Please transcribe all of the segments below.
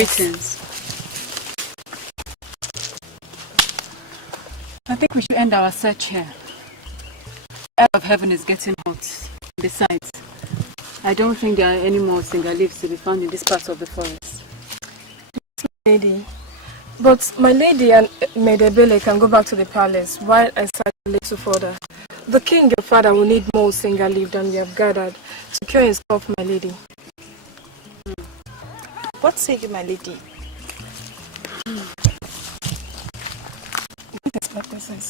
Greetings. I think we should end our search here. The air of heaven is getting hot. Besides, I don't think there are any more single leaves to be found in this part of the forest. Lady. But my lady and Maid Ebele can go back to the palace while I search a little further. The king, your father, will need more single leaf than we have gathered to cure his cough, my lady. What say you, my lady?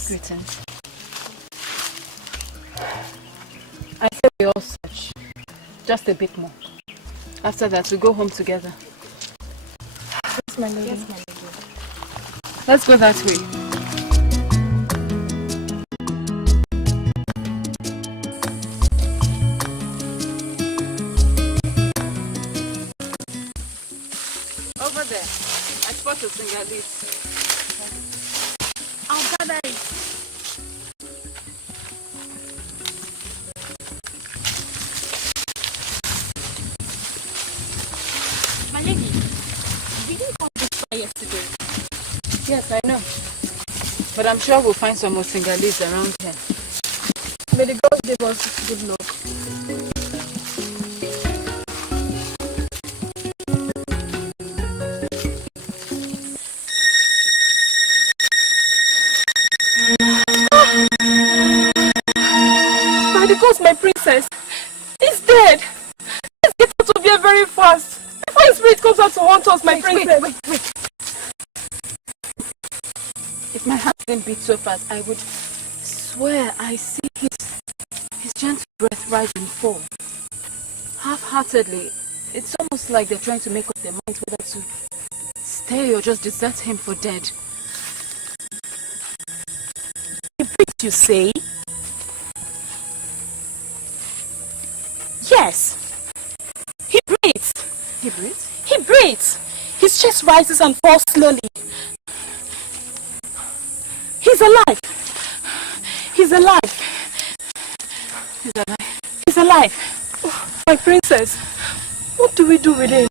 Greetings. I said we all search. Just a bit more. After that, we go home together. Yes, my lady. Yes, my lady. Let's go that way. Over there, I spot a single leaf. I'll gather it. My lady, we didn't come this far yesterday. Yes, I know. But I'm sure we'll find some more single leaves around here. May the gods give us good luck. By the gods, my princess is dead. Let's get out of here very fast. Before his spirit comes out to haunt us, my princess. Wait. If my heart didn't beat so fast, I would swear I see his gentle breath rise and fall. Half-heartedly, it's almost like they're trying to make up their minds whether to stay or just desert him for dead. He breathes, you say? Yes. He breathes. He breathes? He breathes. His chest rises and falls slowly. He's alive. He's alive. He's alive. He's alive. Oh, my princess, what do we do with him?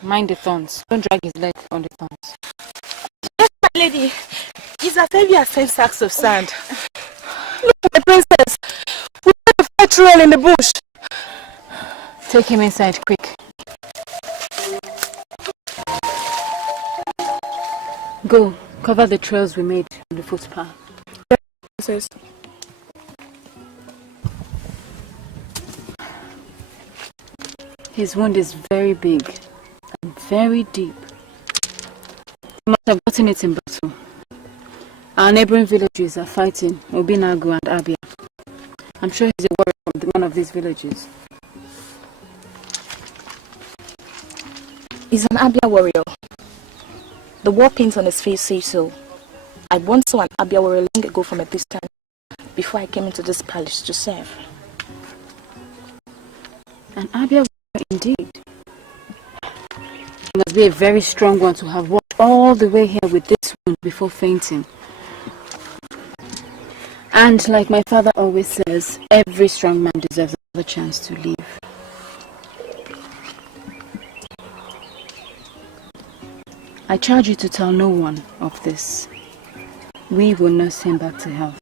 Mind the thorns. Don't drag his leg on the thorns. Yes, my lady. He's as heavy as 10 sacks of sand. Look, my princess. We found a fire trail in the bush. Take him inside, quick. Go, cover the trails we made on the footpath. Yes, princess. His wound is very big and very deep. He must have gotten it in battle. Our neighboring villages are fighting Obinagu and Abia. I'm sure he's a warrior from one of these villages. He's an Abia warrior. The war paint on his face says so. I once saw an Abia warrior long ago from a distance before I came into this palace to serve. An Abia warrior indeed. He must be a very strong one to have walked all the way here with this wound before fainting. And like my father always says, every strong man deserves another chance to live. I charge you to tell no one of this. We will nurse him back to health.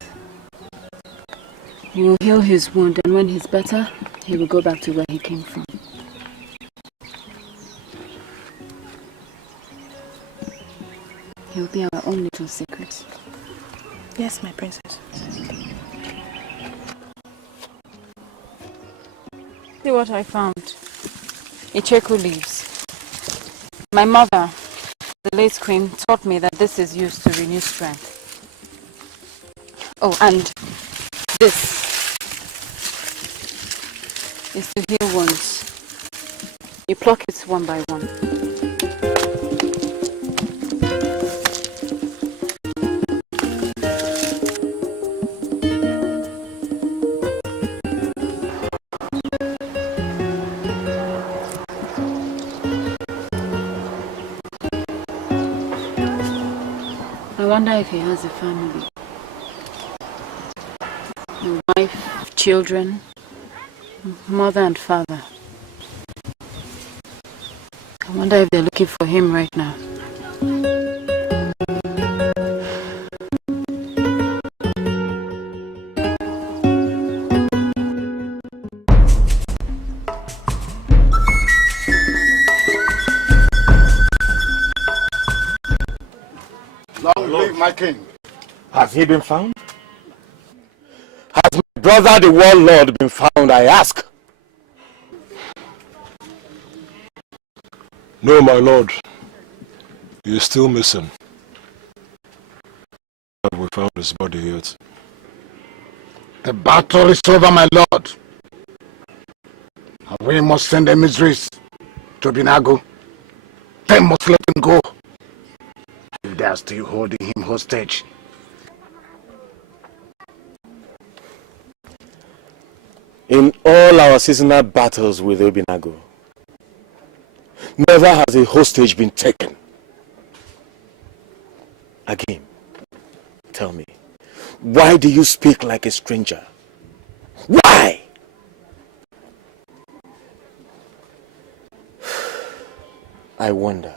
You will heal his wound, and when he's better, he will go back to where he came from. He'll be our own little secret. Yes, my princess. See what I found. Icheku leaves. My mother, the late queen, taught me that this is used to renew strength. Oh, and this. is to heal wounds. You pluck it one by one. I wonder if he has a family. A wife, children, mother and father. I wonder if they're looking for him right now. Long live my king. Has he been found? Has my brother the warlord been found, I ask? No, my lord. He is still missing. We found his body yet. The battle is over, my lord. And we must send emissaries to Binago. They must let him go. If they are still holding him hostage. In all our seasonal battles with Obinago, never has a hostage been taken. Again, tell me, why do you speak like a stranger? Why? I wonder.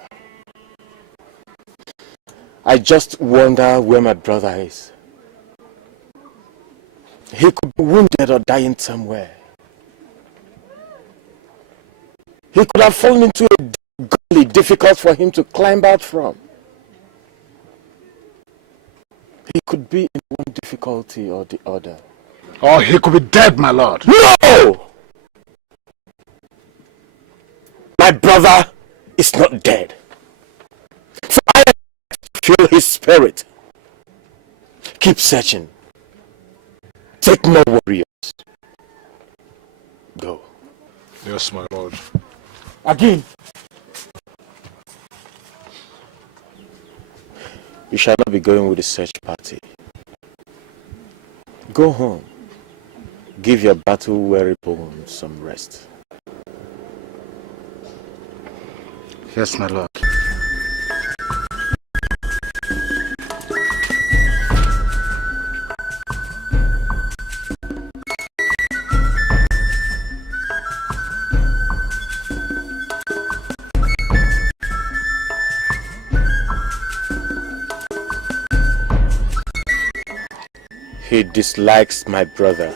I just wonder where my brother is. He could be wounded or dying somewhere. He could have fallen into a gully difficult for him to climb out from. He could be in one difficulty or the other. Or he could be dead, my lord. No! My brother is not dead. For I feel his spirit. Keep searching. Take more warriors. Go. Yes, my lord. Again. You shall not be going with the search party. Go home. Give your battle-weary bones some rest. Yes, my lord. He dislikes my brother.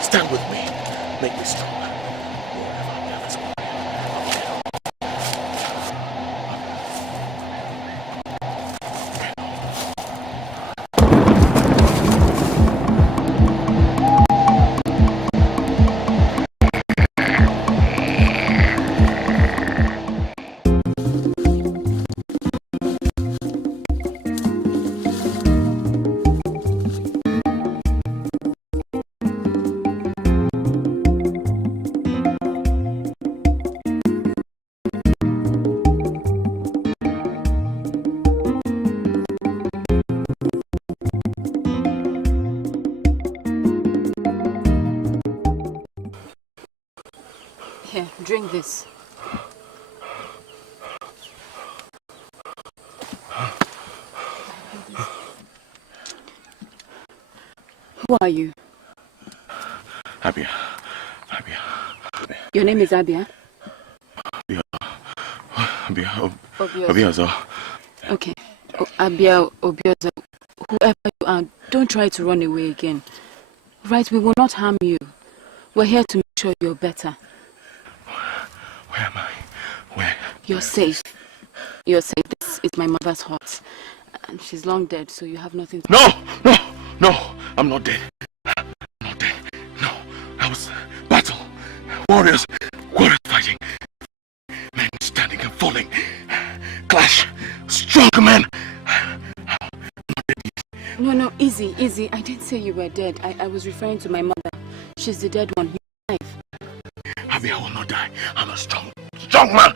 Stand with me. Make me strong. Here, drink this. Who are you? Abia. Your name is Abia? Abia. Okay. Oh, Abia, Obioza, whoever you are, don't try to run away again. Right, we will not harm you. We're here to make sure you're better. Where am I? Where? You're safe. You're safe. This is my mother's hut. And she's long dead, so you have nothing to... No! I'm not dead. I'm not dead. No. I was... Battle. Warriors fighting. Men standing and falling. Clash. Strong men. No, easy. I didn't say you were dead. I was referring to my mother. She's the dead one. You're alive. Abby, I will not die. I'm a strong man.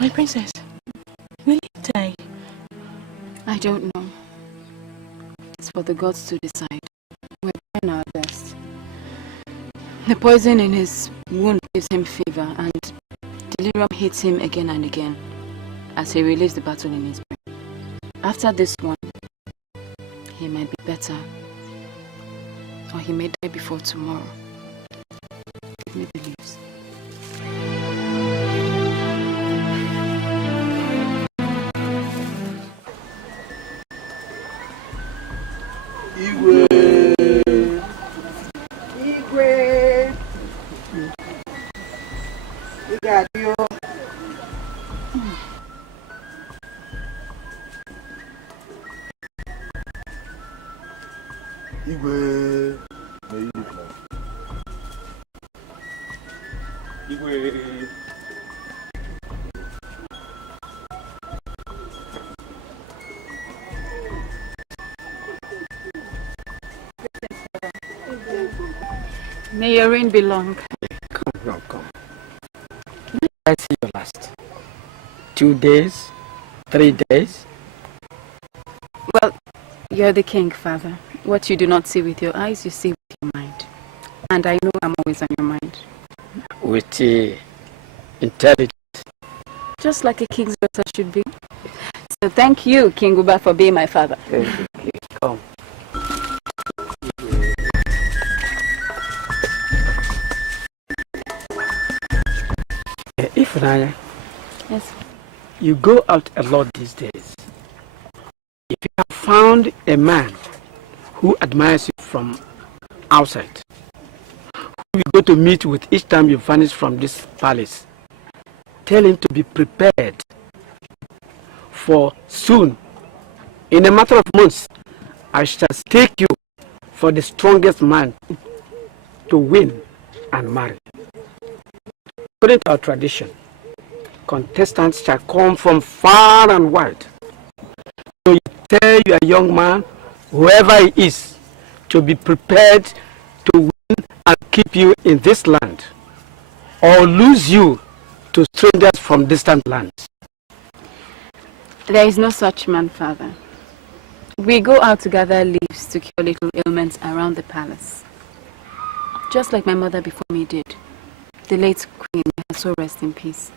My princess, will you die? I don't know. It's for the gods to decide. We're trying our best. The poison in his wound gives him fever, and delirium hits him again and again as he relives the battle in his brain. After this one, he might be better, or he may die before tomorrow. Give me the leaves. May your reign be long. Come. When did I see you last? 2 days? 3 days? Well, you're the king, father. What you do not see with your eyes, you see with your mind. And I know I'm always on your mind. Witty, intelligent. Just like a king's daughter should be. So thank you, King Uba, for being my father. Come. If Naya, yes, you go out a lot these days. If you have found a man who admires you from outside, who you go to meet with each time you vanish from this palace, tell him to be prepared, for soon, in a matter of months, I shall stake you for the strongest man to win and marry. According to our tradition, contestants shall come from far and wide. So you tell your young man, whoever he is, to be prepared to win and keep you in this land, or lose you to strangers from distant lands. There is no such man, father. We go out to gather leaves to cure little ailments around the palace. Just like my mother before me did. The late queen, may her soul rest in peace.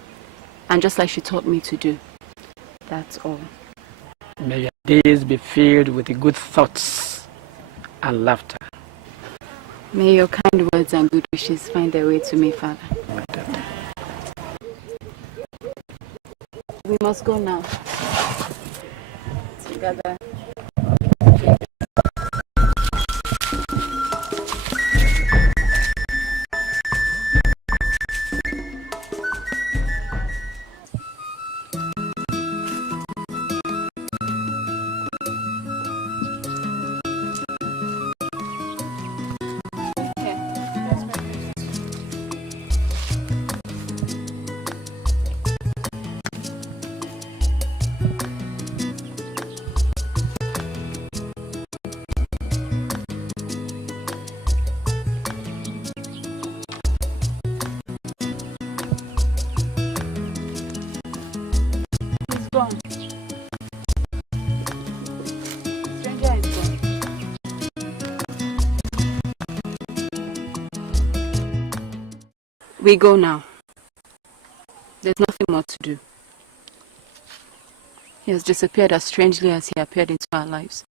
And just like she taught me to do. That's all. May your days be filled with good thoughts and laughter. May your kind words and good wishes find their way to me, father. We must go now. Together. We go now. There's nothing more to do. He has disappeared as strangely as he appeared into our lives.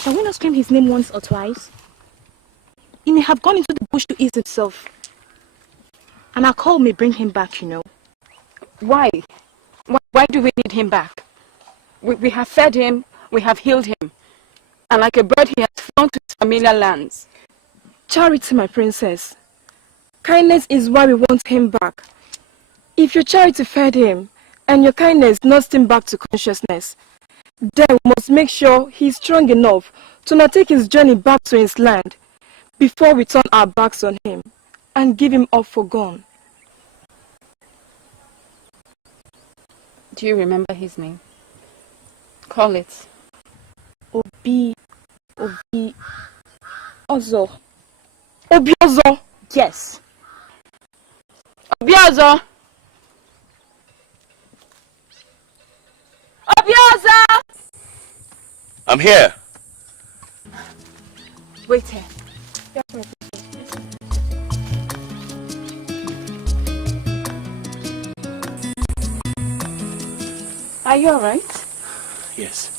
Shall we not scream his name once or twice? He may have gone into the bush to ease himself. And our call may bring him back, you know. Why? Why do we need him back? We have fed him, we have healed him. And like a bird, he has flown to his familiar lands. Charity, my princess. Kindness is why we want him back. If your charity fed him, and your kindness nursed him back to consciousness, then we must make sure he's strong enough to not take his journey back to his land before we turn our backs on him and give him up for gone. Do you remember his name? Call it. Obi Ozo. Obi Ozo! Yes. Obi Ozo! Obi Ozo! I'm here. Wait here. Are you alright? Yes.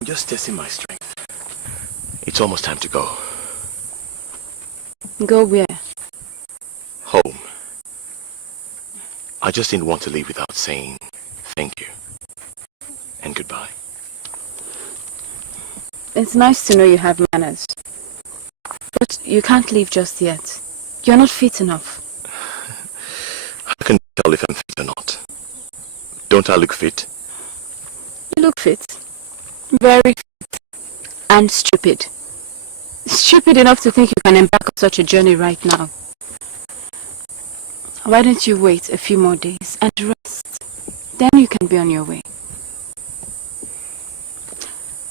I'm just testing my strength. It's almost time to go. Go where? Home. I just didn't want to leave without saying thank you and goodbye. It's nice to know you have manners. But you can't leave just yet. You're not fit enough. I can tell if I'm fit or not. Don't I look fit? You look fit. Very fit. And stupid. Stupid enough to think you can embark on such a journey right now. Why don't you wait a few more days and rest? Then you can be on your way.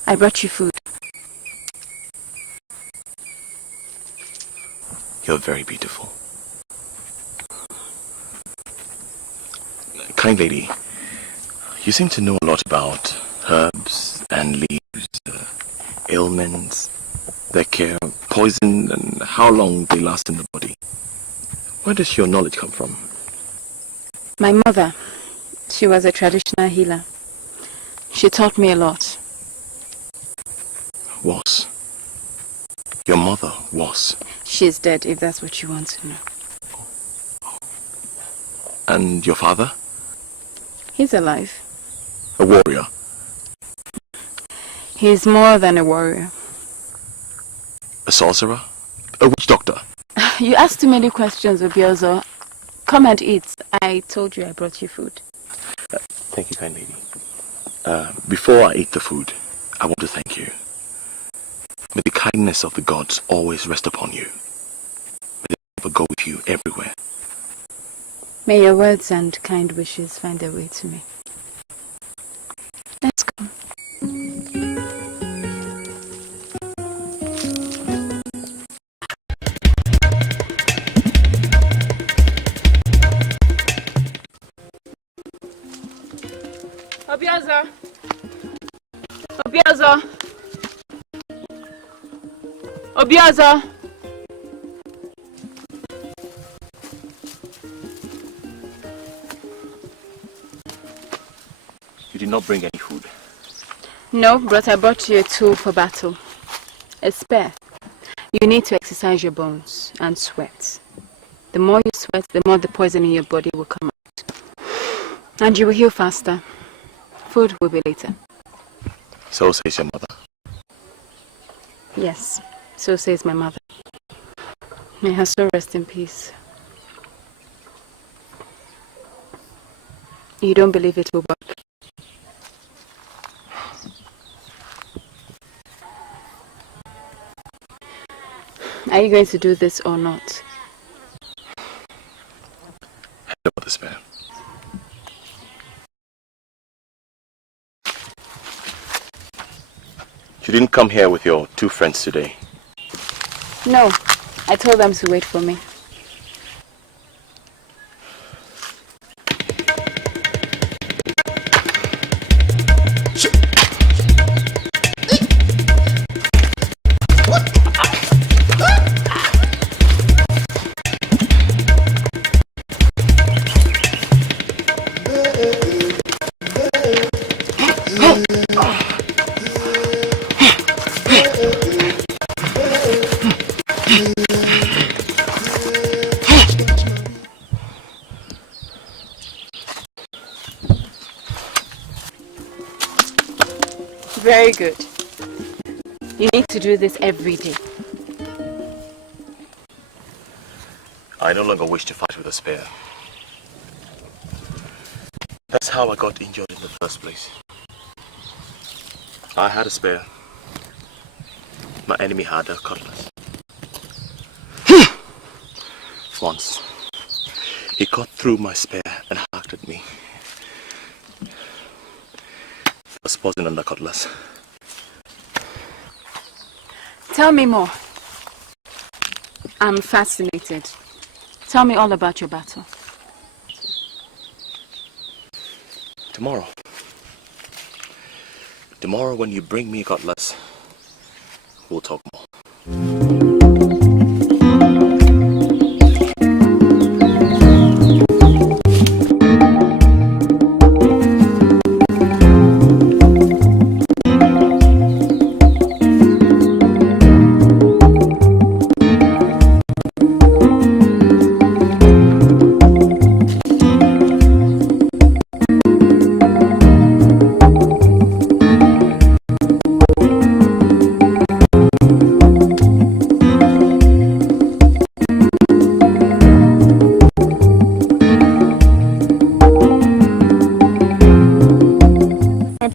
I brought you food. You're very beautiful. Kind lady, you seem to know a lot about herbs and leaves, ailments, their care, poison, and how long they last in the body. Where does your knowledge come from? My mother, she was a traditional healer. She taught me a lot. Was? Your mother was? She's dead, if that's what you want to know. And your father? He's alive. A warrior? He's more than a warrior. A sorcerer? A witch doctor? You asked too many questions, Obi Ozo. Come and eat. I told you I brought you food. Thank you, kind lady. Before I eat the food, I want to thank you. May the kindness of the gods always rest upon you. May they ever go with you everywhere. May your words and kind wishes find their way to me. Let's go. Obi Ozo! Obi Ozo! Obi Ozo! You did not bring any food. No, but I brought you a tool for battle. A spear. You need to exercise your bones and sweat. The more you sweat, the more the poison in your body will come out. And you will heal faster. Food will be later. So says your mother. Yes, so says my mother. May her soul rest in peace. You don't believe it will work? Are you going to do this or not? Hand over the spear. You didn't come here with your two friends today. No, I told them to wait for me. Very good. You need to do this every day. I no longer wish to fight with a spear. That's how I got injured in the first place. I had a spear. My enemy had a cutlass. Once, he cut through my spear and hacked at me. I was poisoned on the cutlass. Tell me more. I'm fascinated. Tell me all about your battle. Tomorrow. Tomorrow when you bring me a cutlass, we'll talk more.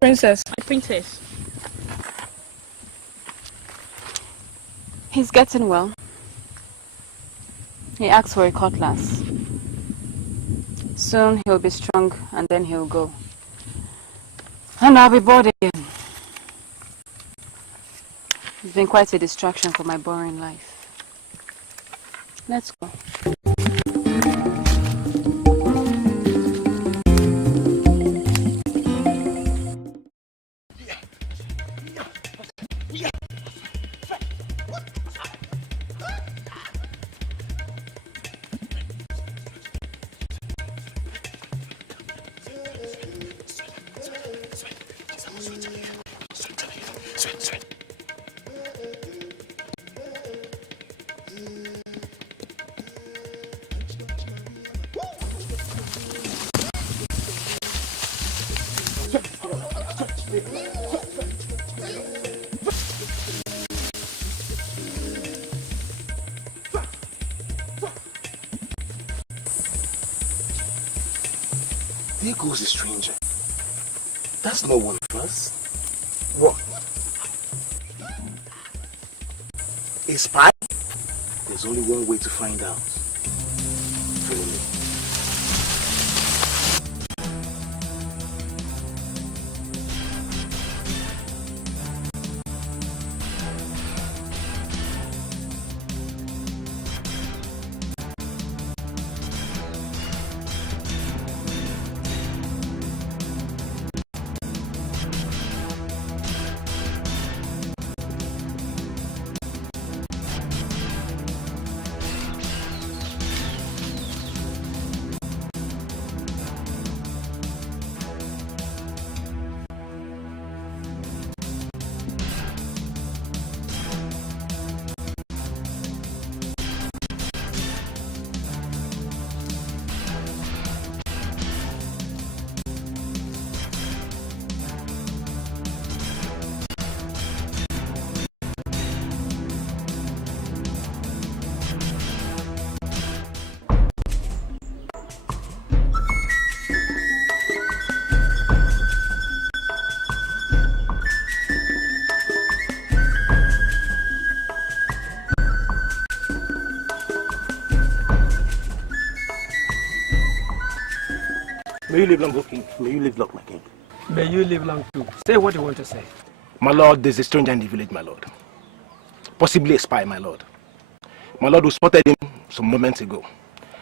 Princess. My princess. He's getting well. He asked for a cutlass. Soon he'll be strong and then he'll go. And I'll be bored again. It's been quite a distraction for my boring life. Let's go. There goes the stranger. That's no one of us. What? A spy? There's only one way to find out. Follow me. May you live long, O King. May you live long, my king. May you live long too. Say what you want to say. My lord, there's a stranger in the village, my lord. Possibly a spy, my lord. My lord, who spotted him some moments ago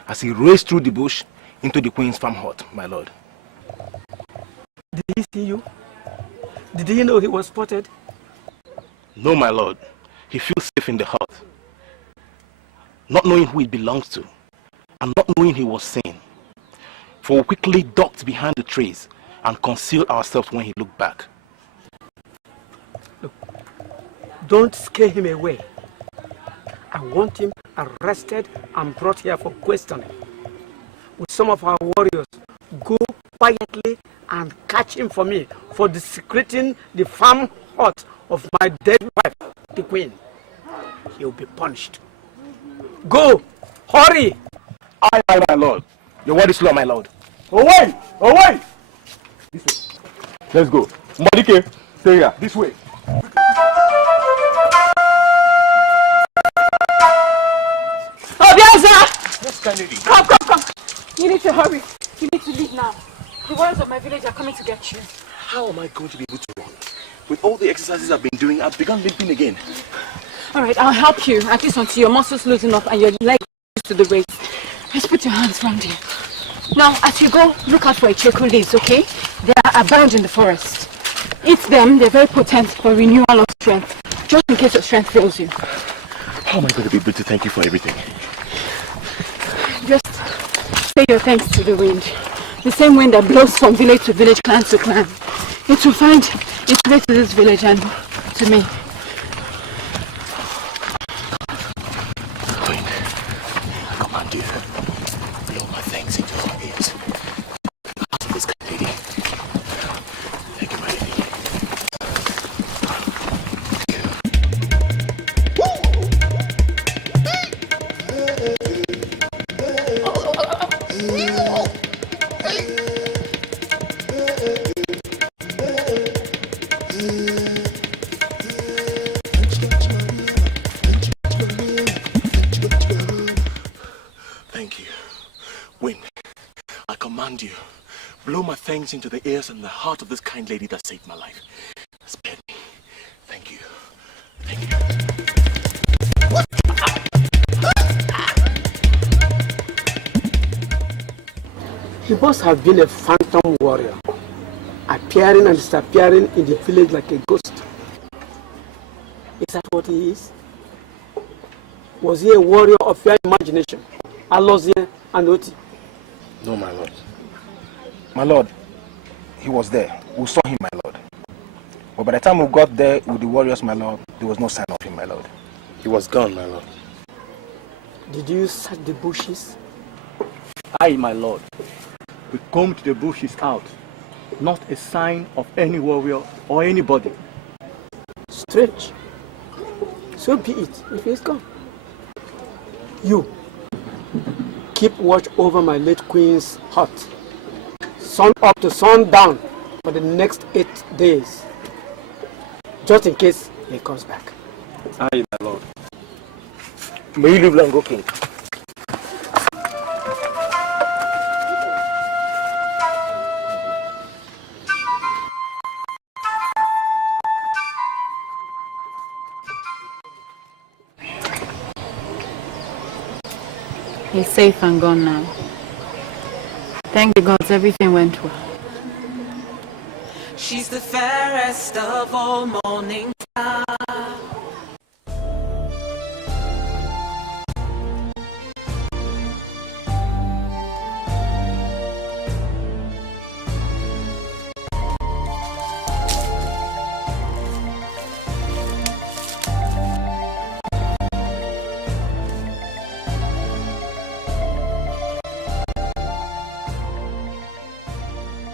as he raced through the bush into the queen's farm hut, my lord. Did he see you? Did he know he was spotted? No, my lord. He feels safe in the hut. Not knowing who it belongs to, and not knowing he was seen. For we quickly ducked behind the trees and concealed ourselves when he looked back. Look, don't scare him away. I want him arrested and brought here for questioning. With some of our warriors, go quietly and catch him for me for desecrating the farm hut of my dead wife. queen, he will be punished. Go! Hurry! Aye, aye, my lord. Your word is law, my lord. Away! Away! This way. Let's go. Mbadike, stay here. This way. Obiaza! Yes, Kadiri. Come! You need to hurry. You need to leave now. The warriors of my village are coming to get you. How am I going to be able to run? With all the exercises I've been doing, I've begun limping again. Alright, I'll help you. At least until your muscles loosen up and your legs used to the race. Just put your hands around you. Now, as you go, look out for Icheko leaves, okay? They are abound in the forest. Eat them, they're very potent for renewal of strength. Just in case your strength fails you. How am I going to be able to thank you for everything? Just say your thanks to the wind. The same wind that blows from village to village, clan to clan. It will find its way to this village and to me. Queen, I command you, blow my thanks into your ears. Out of this lady. Thank you, my lady. Thank you. Wind, I command you, blow my thanks into the ears and the heart of this kind lady that saved my life. Spare me. Thank you. Thank you. He must have been a phantom warrior, appearing and disappearing in the village like a ghost. Is that what he is? Was he a warrior of your imagination? Alozie and Oti? No, my lord. My lord, he was there. We saw him, my lord. But by the time we got there with the warriors, my lord, there was no sign of him, my lord. He was gone, my lord. Did you search the bushes? Aye, my lord. We combed the bushes out. Not a sign of any warrior or anybody. Strange. So be it, if he's gone. You, keep watch over my late queen's hut. Sun up to sundown for the next 8 days. Just in case he comes back. Aye, my lord. May you live long, O king. He's safe and gone now. Thank the gods, everything went well. She's the fairest of all morning stars.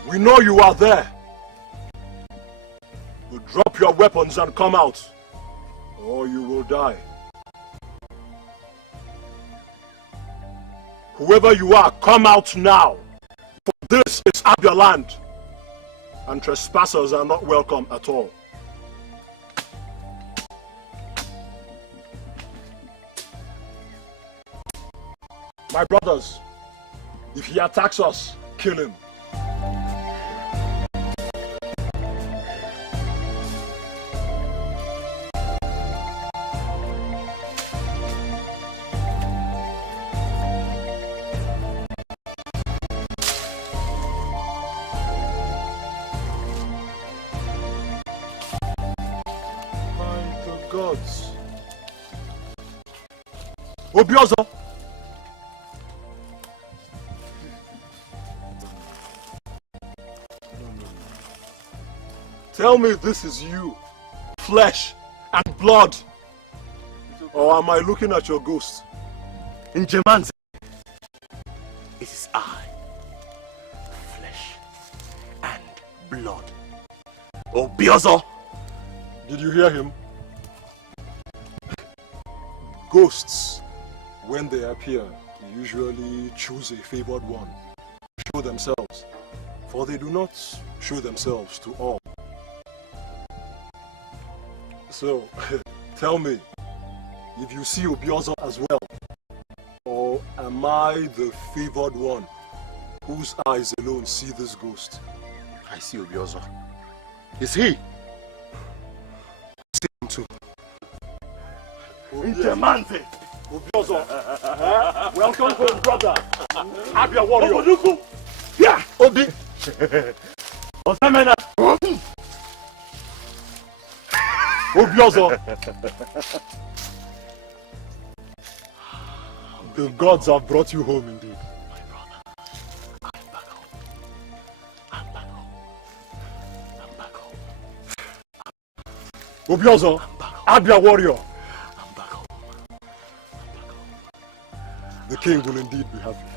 We know you are there. You drop your weapons and come out, or you will die. Whoever you are, come out now. For this is Abia land, and trespassers are not welcome at all. My brothers, if he attacks us, kill him. Gods. Obiozo. Tell me this is you, flesh and blood, or am I looking at your ghost? In German, it is I, flesh and blood. Obiozo. Did you hear him? Ghosts, when they appear, usually choose a favored one to show themselves, for they do not show themselves to all. So, tell me, if you see Obiozo as well, or am I the favored one whose eyes alone see this ghost? I see Obiozo. Is he? See him too. Intemanze! Obiozo! Welcome home, brother! Abia warrior! Obuduku! Yeah! Obi! Osamena! Obiozo! The gods have brought you home indeed. My brother, I'm back home. I'm back home. I'm back home. Obiozo! Abia warrior! I'm back home. The king will indeed be happy.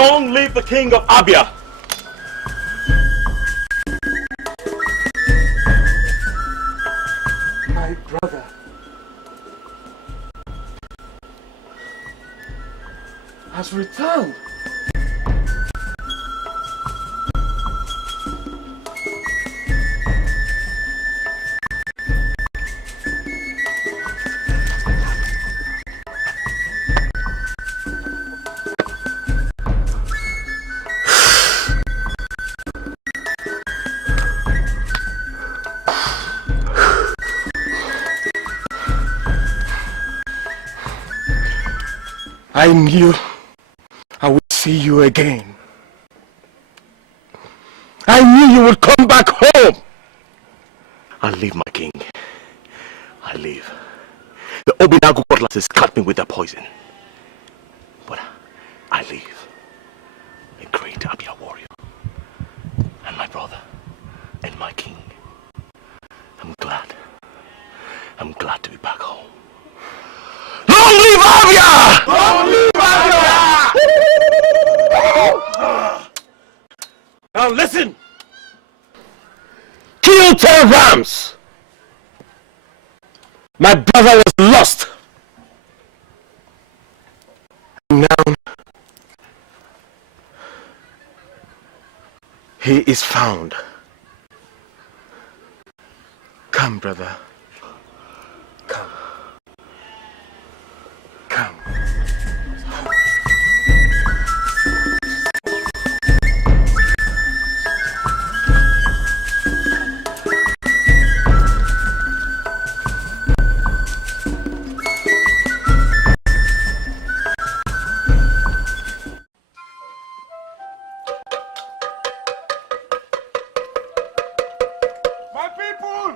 Long live the king of Abia! My brother has returned. I knew I would see you again. I knew you would come back home. I live, my king. I live. The Obinagu cutlasses cut me with their poison. But I live. A great Abia warrior. And my brother. And my king. I'm glad. I'm glad to be back home. Long live Abia! Long live Abia! Now listen! Kill 10 rams! My brother was lost. Now he is found. Come, brother. Come. Come. My people!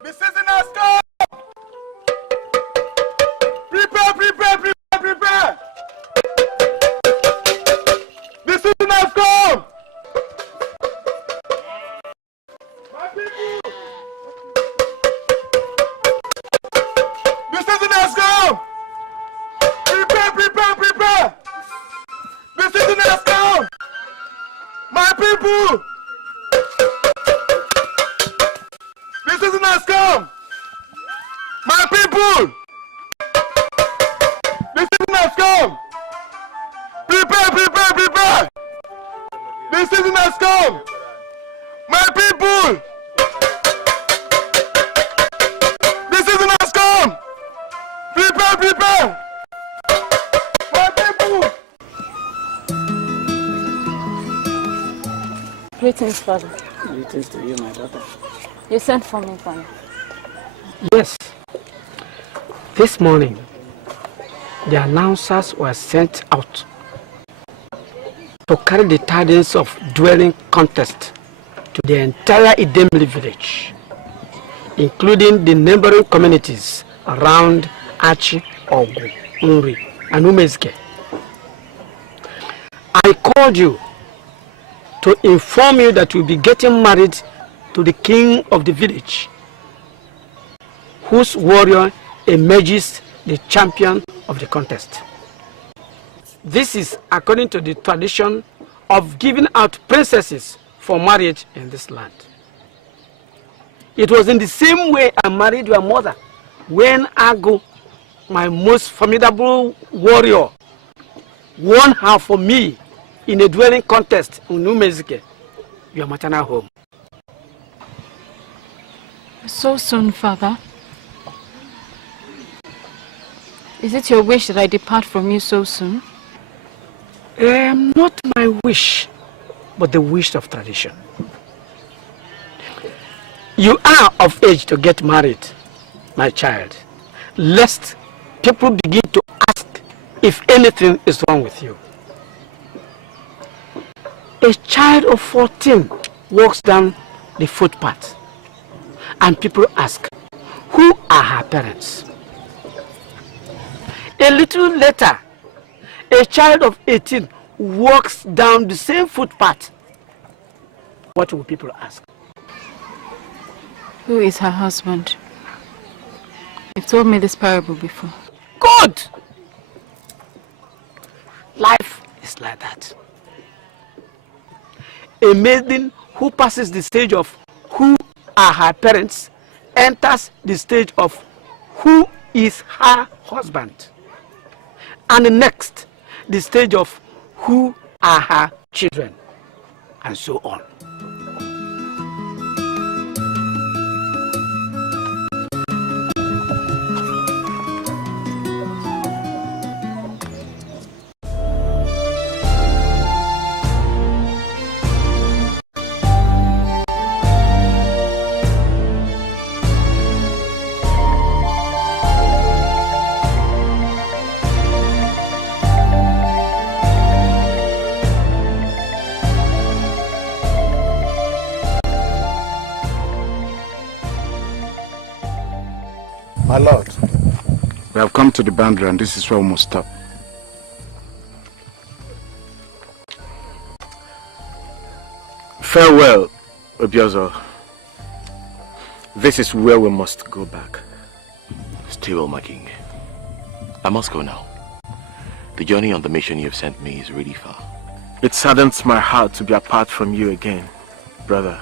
The season has come! Prepare, prepare, prepare, prepare! The season has come! My people! The season has come! Prepare, prepare, prepare! The season has come! My people! The season has come! My people! The season has come! Prepare, prepare, prepare! The season has come! My people! The season has come! Prepare, prepare! My people! Greetings, Father. Greetings to you, my daughter. You sent for me, Father. Yes. This morning, the announcers were sent out to carry the tidings of dwelling contest to the entire Idemili village, including the neighboring communities around Achi, Ogu, Nri, and Umezke. I called you to inform you that you'll be getting married to the king of the village, whose warrior emerges the champion of the contest. This is according to the tradition of giving out princesses for marriage in this land. It was in the same way I married your mother when Agu, my most formidable warrior, won her for me in a dwelling contest in Umezike, your maternal home. So soon, Father? Is it your wish that I depart from you so soon? Not my wish, but the wish of tradition. You are of age to get married, my child, lest people begin to ask if anything is wrong with you. A child of 14 walks down the footpath and people ask, who are her parents? A little later, a child of 18 walks down the same footpath. What will people ask? Who is her husband? You've told me this parable before. Good! Life is like that. A maiden who passes the stage of who are her parents enters the stage of who is her husband. And the next, the stage of who are her children, and so on. My lord, we have come to the boundary and this is where we must stop. Farewell, Obiozo. This is where we must go back. Stay well, my king. I must go now. The journey on the mission you have sent me is really far. It saddens my heart to be apart from you again, brother.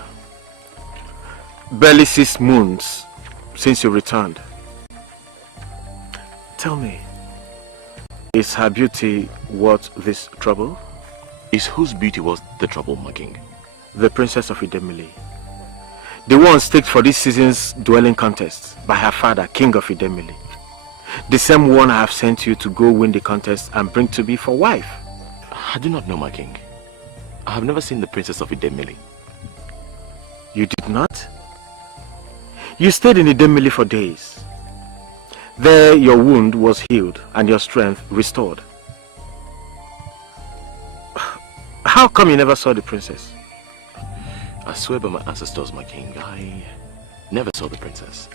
Barely 6 moons since you returned. Tell me, is her beauty worth this trouble? Is whose beauty worth the trouble, my king? The princess of Idemili. The one staked for this season's dwelling contest by her father, king of Idemili. The same one I have sent you to go win the contest and bring to me for wife. I do not know, my king. I have never seen the princess of Idemili. You did not? You stayed in Idemili for days. There your wound was healed and your strength restored. How come you never saw the princess? I swear by my ancestors, my king, I never saw the princess.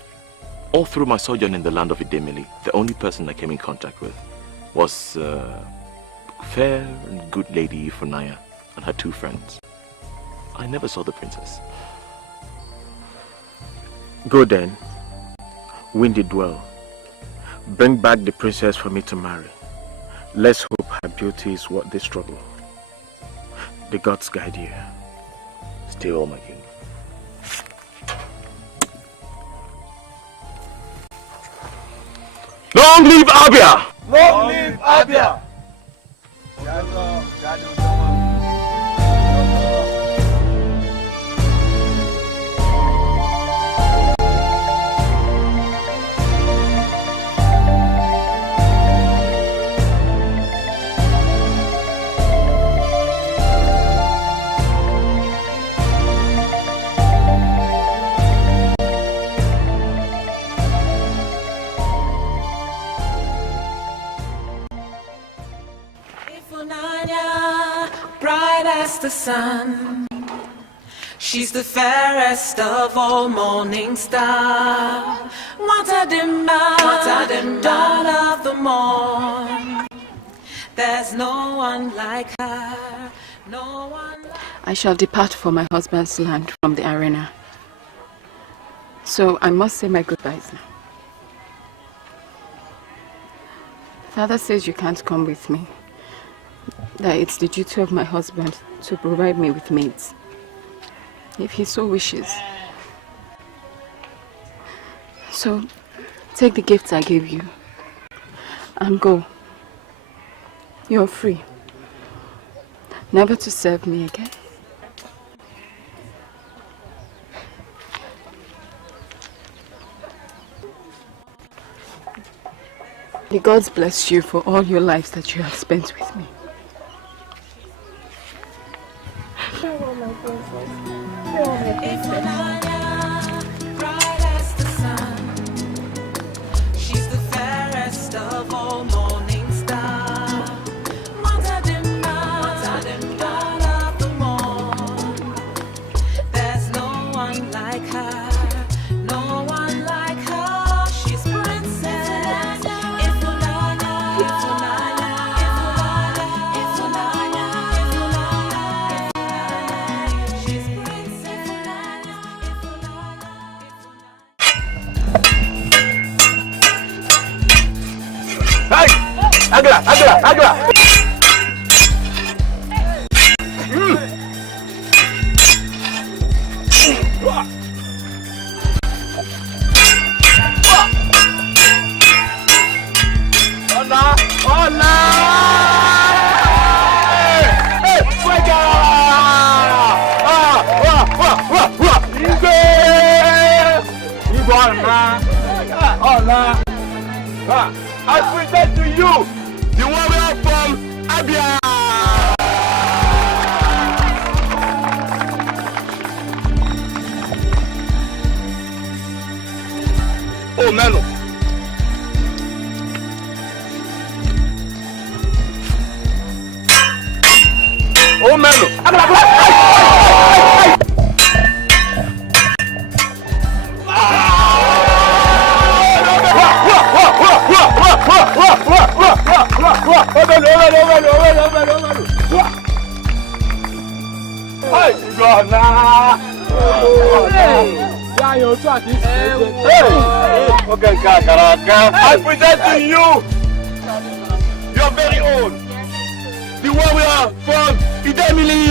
All through my sojourn in the land of Idemili, the only person I came in contact with was fair and good lady Funaya and her 2 friends. I never saw the princess. Go then, win the duel. Bring back the princess for me to marry. Let's hope her beauty is worth this trouble. The gods guide you. Stay well, my king. Long live Abia! Long live Abia! Nanya, bright as the sun. She's the fairest of all morning stars. Matadimba, dawn of the morn. There's no one like her, no one like her. I shall depart for my husband's land from the arena. So I must say my goodbyes now. Father says you can't come with me. That it's the duty of my husband to provide me with maids, if he so wishes. So, take the gifts I gave you and go. You're free, never to serve me again. The gods bless you for all your lives that you have spent with me. Farewell, my princess. Farewell, my princess. Bright as the sun. She's the fairest of all morning stars. Matadimba, dawn of the morn. There's no one like her, no one like her. She's princess. Ifunanya, Ifunanya, Ifunanya, Ifunanya. She's princess. Hey! Agla! Agla! Agla! Hola! Hola! Hey! Fuega! Hola! I present to you the warrior from Abia. Oh, Melo. Oh, Melo. I present to you your very own, the warrior from Idemili.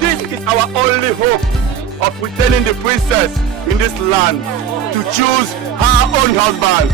This is our only hope of returning the princess in this land to choose her own husband.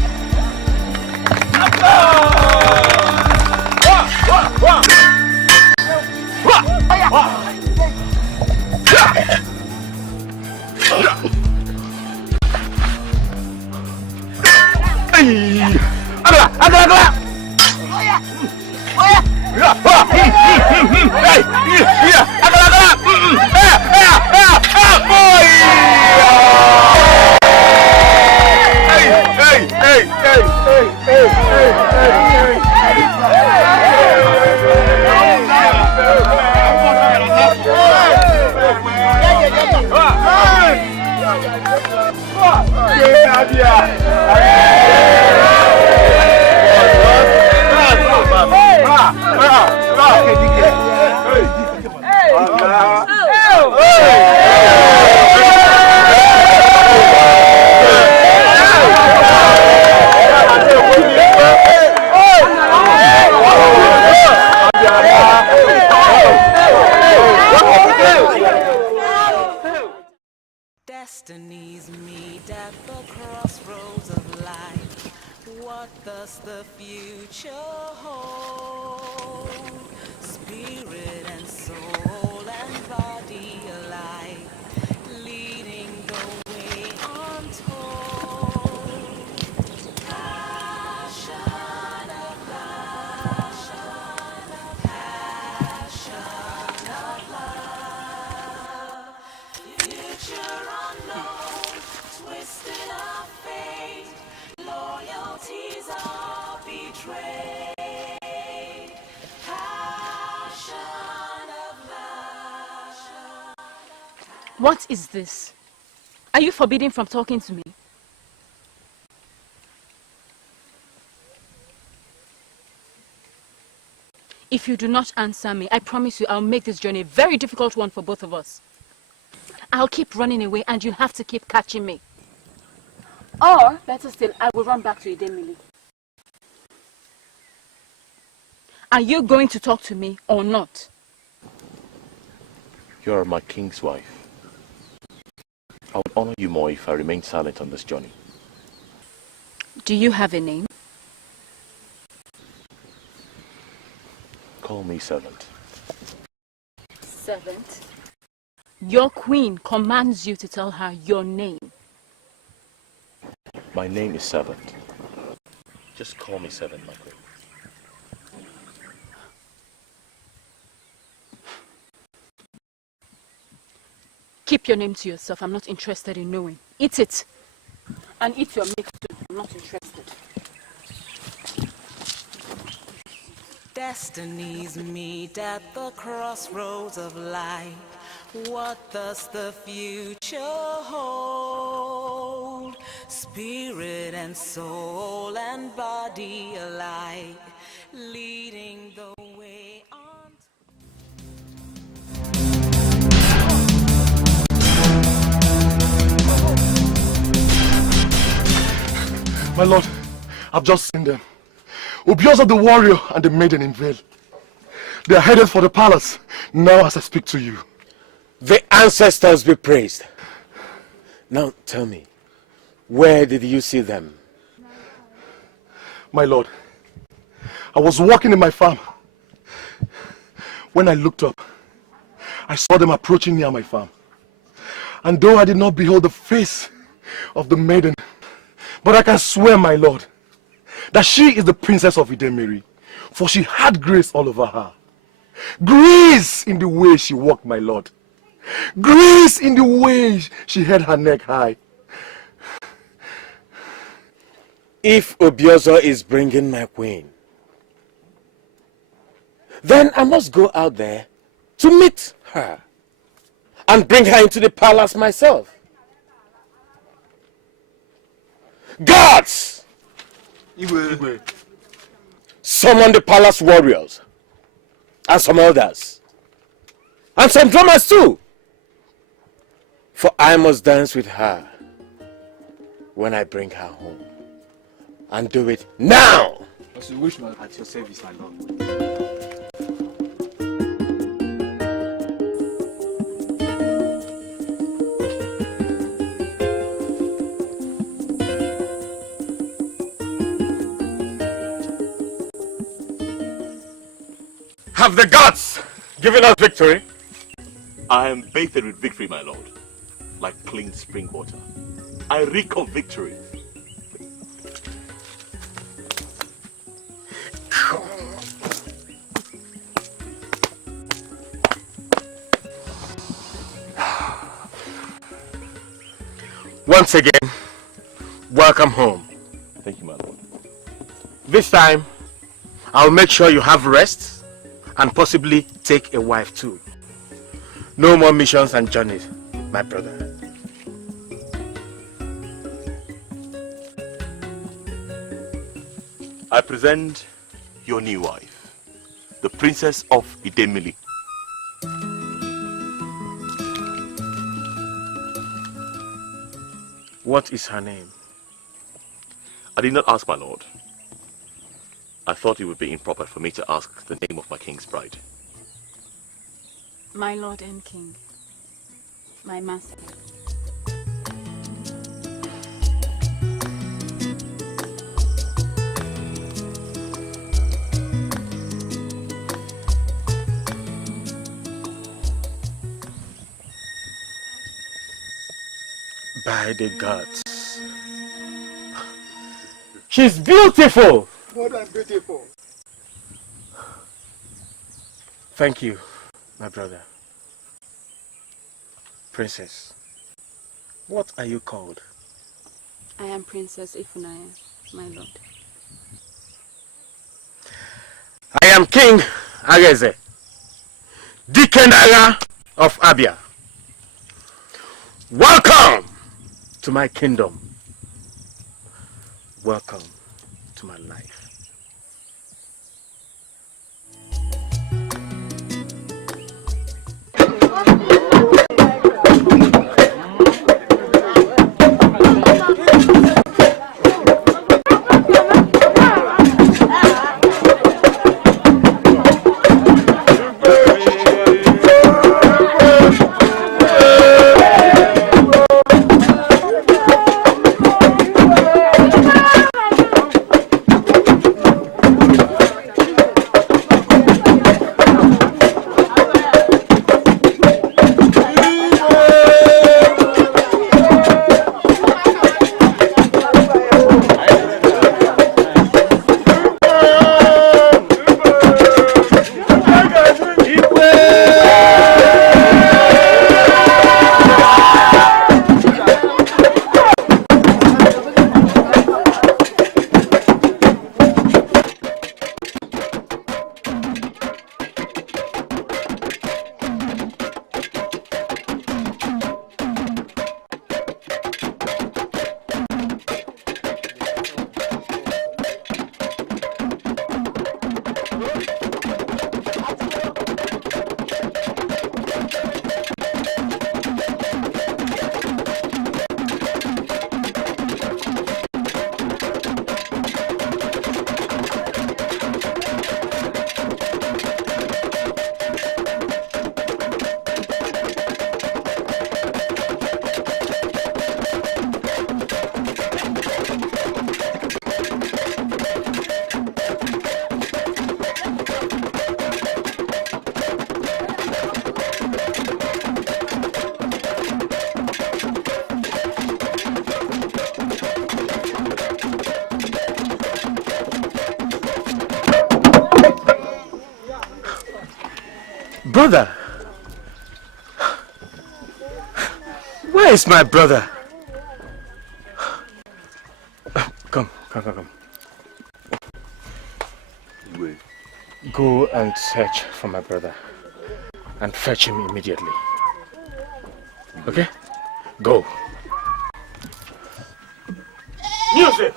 Destinies meet at the crossroads of life. What does the future hold? Spirit and soul and body alike, leading the way untold. Passion of passion of love. Future unknown, twisted of fate, loyalties of portray. Passion of love. What is this? Are you forbidden from talking to me? If you do not answer me, I promise you I'll make this journey a very difficult one for both of us. I'll keep running away and you'll have to keep catching me. Or, better still, I will run back to Idemili. Are you going to talk to me or not? You are my king's wife. I would honor you more if I remained silent on this journey. Do you have a name? Call me servant. Servant? Your queen commands you to tell her your name. My name is servant. Just call me servant, my queen. Keep your name to yourself. I'm not interested in knowing. Eat it. And eat your mix too. I'm not interested. Destinies meet at the crossroads of life. What does the future hold? Spirit and soul and body alike, leading the way on. My lord, I've just seen them. Obioza the warrior and the maiden in veil. They are headed for the palace now as I speak to you. The ancestors be praised. Now tell me, where did you see them? My lord, I was walking in my farm. When I looked up, I saw them approaching near my farm. And though I did not behold the face of the maiden, but I can swear, my lord, that she is the princess of Idemili, for she had grace all over her. Grace in the way she walked, my lord. Grace in the way she held her neck high. If Obioza is bringing my queen, then I must go out there to meet her and bring her into the palace myself. Guards! Summon the palace warriors and some elders and some drummers too, for I must dance with her when I bring her home, and do it now. As you wish, man. At your service, my lord. Have the gods given us victory? I am bathed with victory, my lord, like clean spring water. I reek of victory. Once again, welcome home. Thank you, my lord. This time, I'll make sure you have rest and possibly take a wife too. No more missions and journeys, my brother. I present your new wife, the princess of Idemili. What is her name? I did not ask, my lord. I thought it would be improper for me to ask the name of my king's bride. My lord and king, my master. By the gods. She's beautiful! More than beautiful. Thank you, my brother. Princess, what are you called? I am Princess Ifunanya, my lord. I am King ARINZE, Dikendara of Abia. Welcome to my kingdom. Welcome to my life. Brother, where is my brother? Come. Go and search for my brother and fetch him immediately. Okay? Go. Music!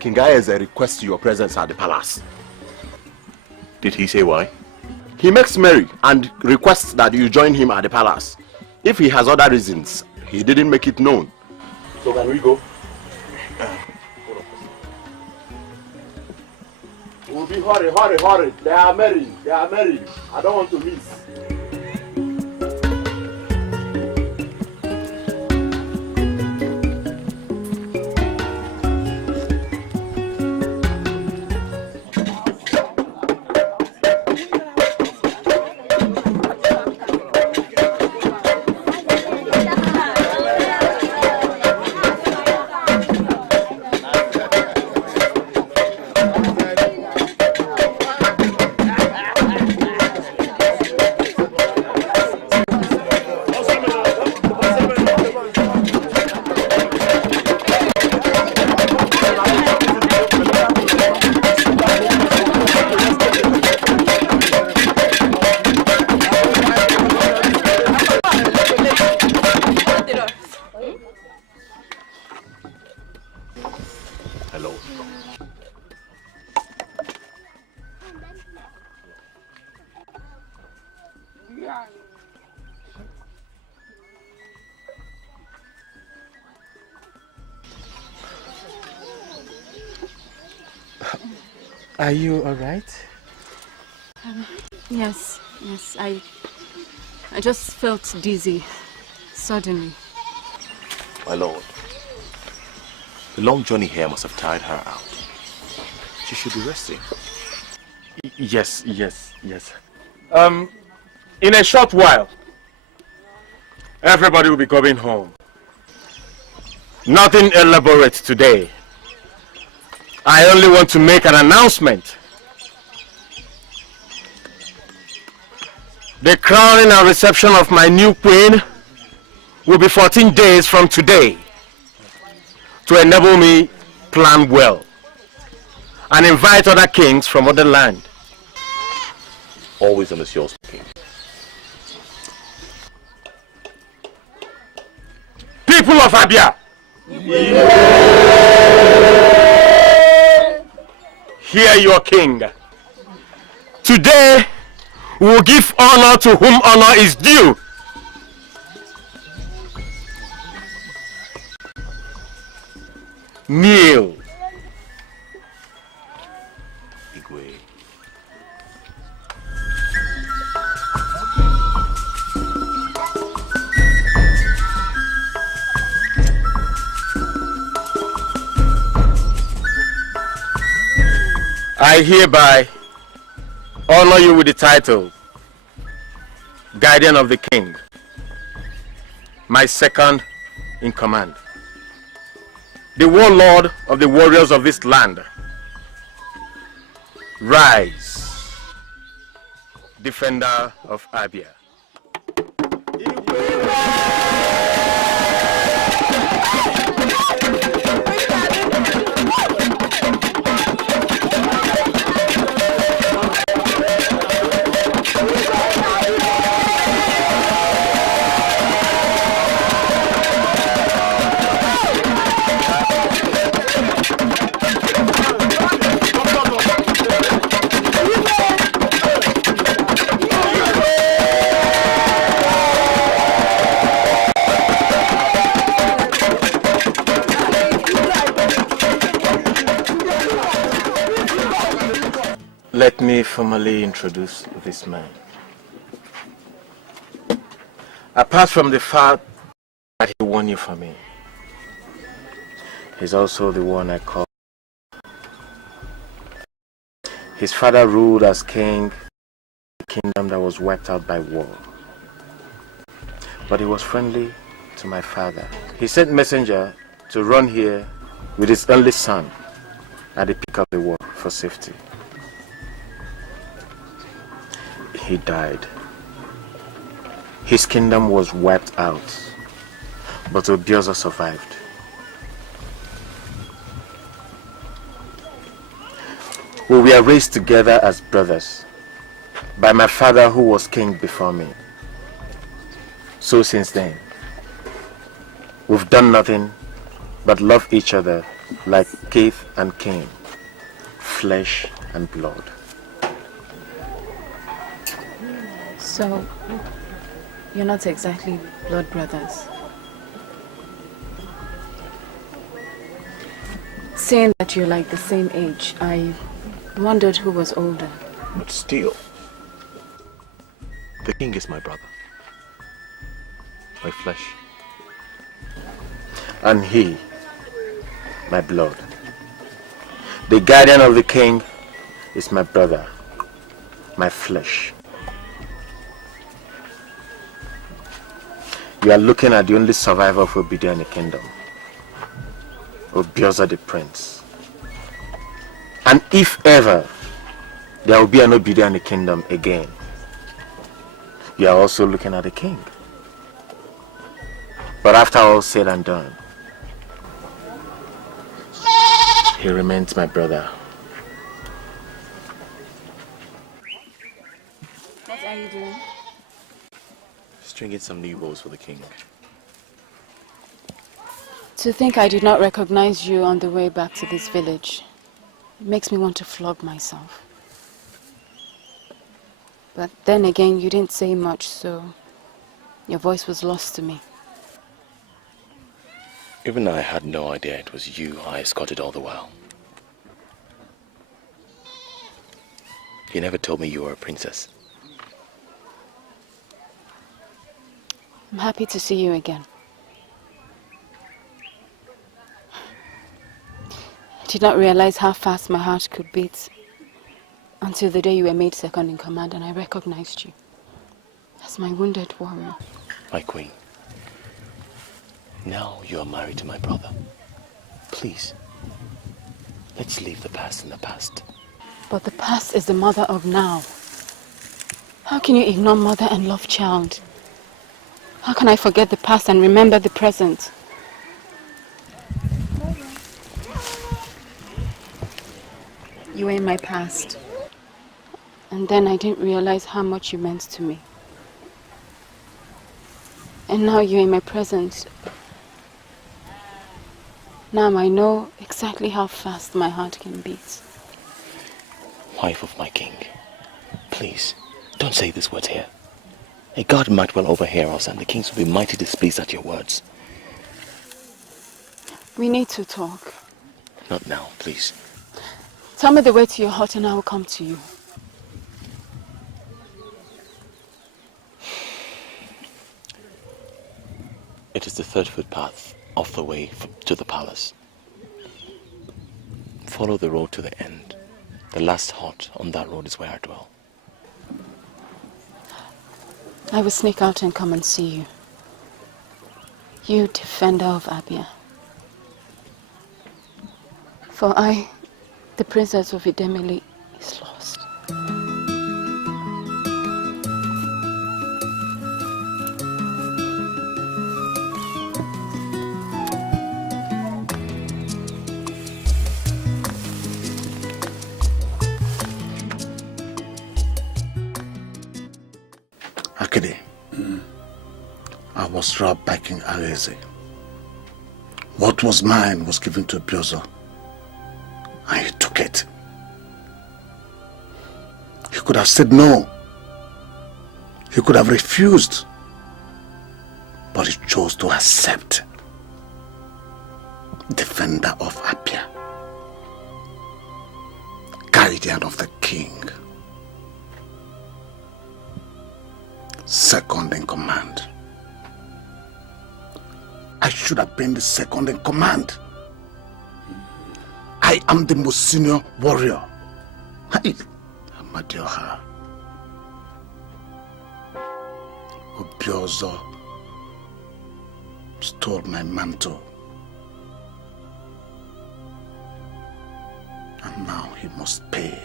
King ARINZE requests your presence at the palace. Did he say why? He makes merry and requests that you join him at the palace. If he has other reasons, he didn't make it known. So can we go? We'll be hurry. They are married. I don't want to miss. Are you alright? Yes. I just felt dizzy suddenly. My lord, the long journey here must have tired her out. She should be resting. Yes. In a short while, everybody will be going home. Nothing elaborate today. I only want to make an announcement. The crowning and reception of my new queen will be 14 days from today, to enable me plan well and invite other kings from other land. Always on the yours, king. People of Abia, hear your king. Today, we will give honor to whom honor is due. Kneel. Igwe. I hereby honor you with the title Guardian of the King, my second in command, the warlord of the warriors of this land. Rise, defender of Abia. Let me formally introduce this man. Apart from the fact that he won you for me, he's also the one I call. His father ruled as king a kingdom that was wiped out by war. But he was friendly to my father. He sent messenger to run here with his only son at the peak of the war for safety. He died. His kingdom was wiped out, but Obioza survived. We were raised together as brothers by my father who was king before me. So since then, we've done nothing but love each other like kith and kin, flesh and blood. So, you're not exactly blood brothers. Seeing that you're like the same age, I wondered who was older. But still, the king is my brother. My flesh. And he, my blood. The guardian of the king is my brother, my flesh. You are looking at the only survivor of Obida in the kingdom, Obioza the prince. And if ever there will be an Obida in the kingdom again, you are also looking at the king. But after all said and done, he remains my brother. What are you doing? Stringing some new bows for the king. To think I did not recognize you on the way back to this village, it makes me want to flog myself. But then again, you didn't say much, so your voice was lost to me. Even I had no idea it was you I escorted all the while. You never told me you were a princess. I'm happy to see you again. did not realize how fast my heart could beat until the day you were made second in command and I recognized you as my wounded warrior. My queen, now you are married to my brother. Please, let's leave the past in the past. But the past is the mother of now. How can you ignore mother and love child? How can I forget the past and remember the present? You were in my past. And then I didn't realize how much you meant to me. And now you're in my present. Now I know exactly how fast my heart can beat. Wife of my king, please, don't say these words here. A god might well overhear us and the kings will be mighty displeased at your words. We need to talk. Not now, please. Tell me the way to your hut and I will come to you. It is the 3rd footpath off the way to the palace. Follow the road to the end. The last hut on that road is where I dwell. I will sneak out and come and see you. You, defender of Abia. For I, the princess of Idemili, is lost. Akede, I was robbed by King ARINZE. What was mine was given to Biozo, and he took it. He could have said no. He could have refused, but he chose to accept. Defender of Abia, guardian of the king, second in command. I should have been the second in command. I am the most senior warrior. Amadioha. Obiozo stole my mantle. And now he must pay.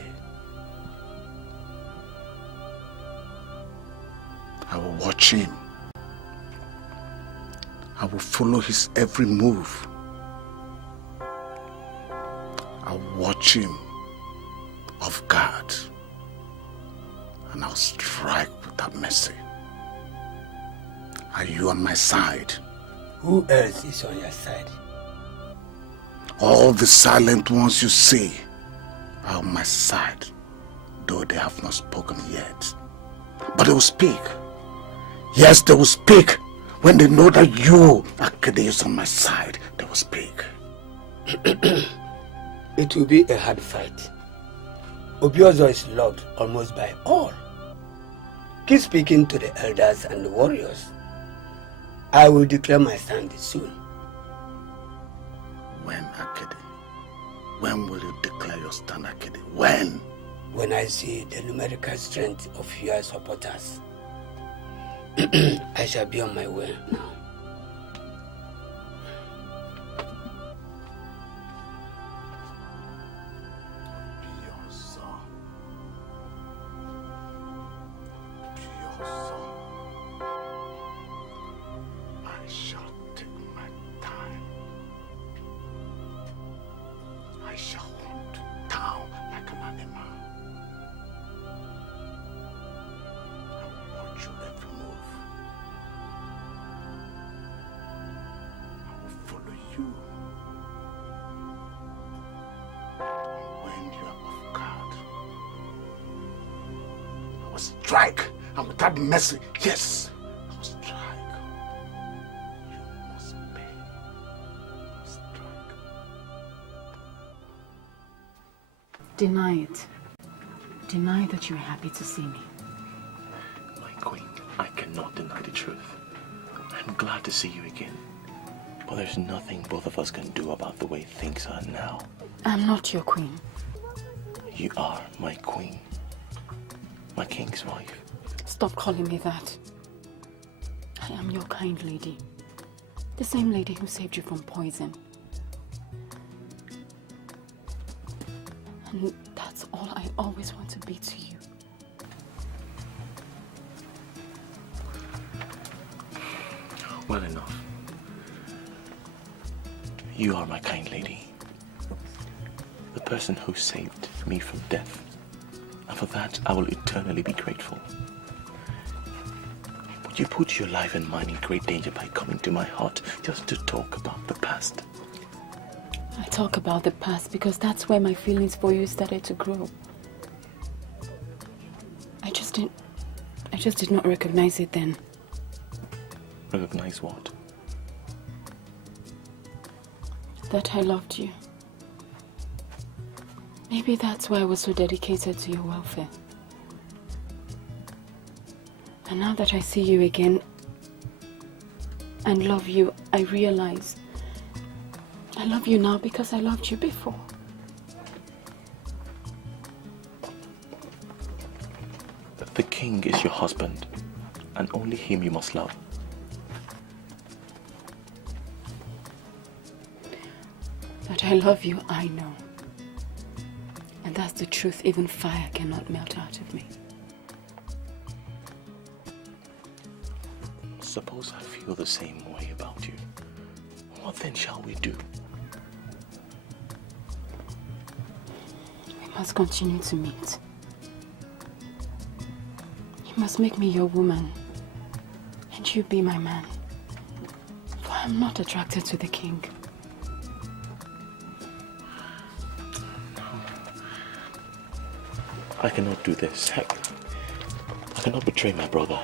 I will watch him. I will follow his every move. I'll watch him off guard. And I'll strike without mercy. Are you on my side? Who else is on your side? All the silent ones you see are on my side, though they have not spoken yet. But they will speak. Yes, they will speak. When they know that you, Akede, is on my side, they will speak. It will be a hard fight. Obiozo is loved almost by all. Keep speaking to the elders and the warriors. I will declare my stand soon. When, Akede? When will you declare your stand, Akede? When? When I see the numerical strength of your supporters. I shall be on my way now. I shall take my time. I shall hunt down like an animal. I will watch you every move. I will follow you. And when you are off guard, I will strike, and without mercy, yes, I will strike. You must pay. Strike. Deny it. Deny that you are happy to see me. My queen, I cannot deny the truth. I'm glad to see you again. But there's nothing both of us can do about the way things are now. I'm not your queen. You are my queen. My king's wife. Stop calling me that. I am your kind lady. The same lady who saved you from poison. And that's all I always want to be to you. Well enough. You are my kind lady. The person who saved me from death. And for that, I will eternally be grateful. But you put your life and mine in great danger by coming to my heart just to talk about the past. I talk about the past because that's where my feelings for you started to grow. I just did not recognize it then. Recognize what? That I loved you. Maybe that's why I was so dedicated to your welfare. And now that I see you again and love you, I realize I love you now because I loved you before. The king is your husband, and only him you must love. That I love you, I know. And that's the truth even fire cannot melt out of me. Suppose I feel the same way about you. What then shall we do? We must continue to meet. You must make me your woman, and you be my man. For I'm not attracted to the king. I cannot do this. I cannot betray my brother.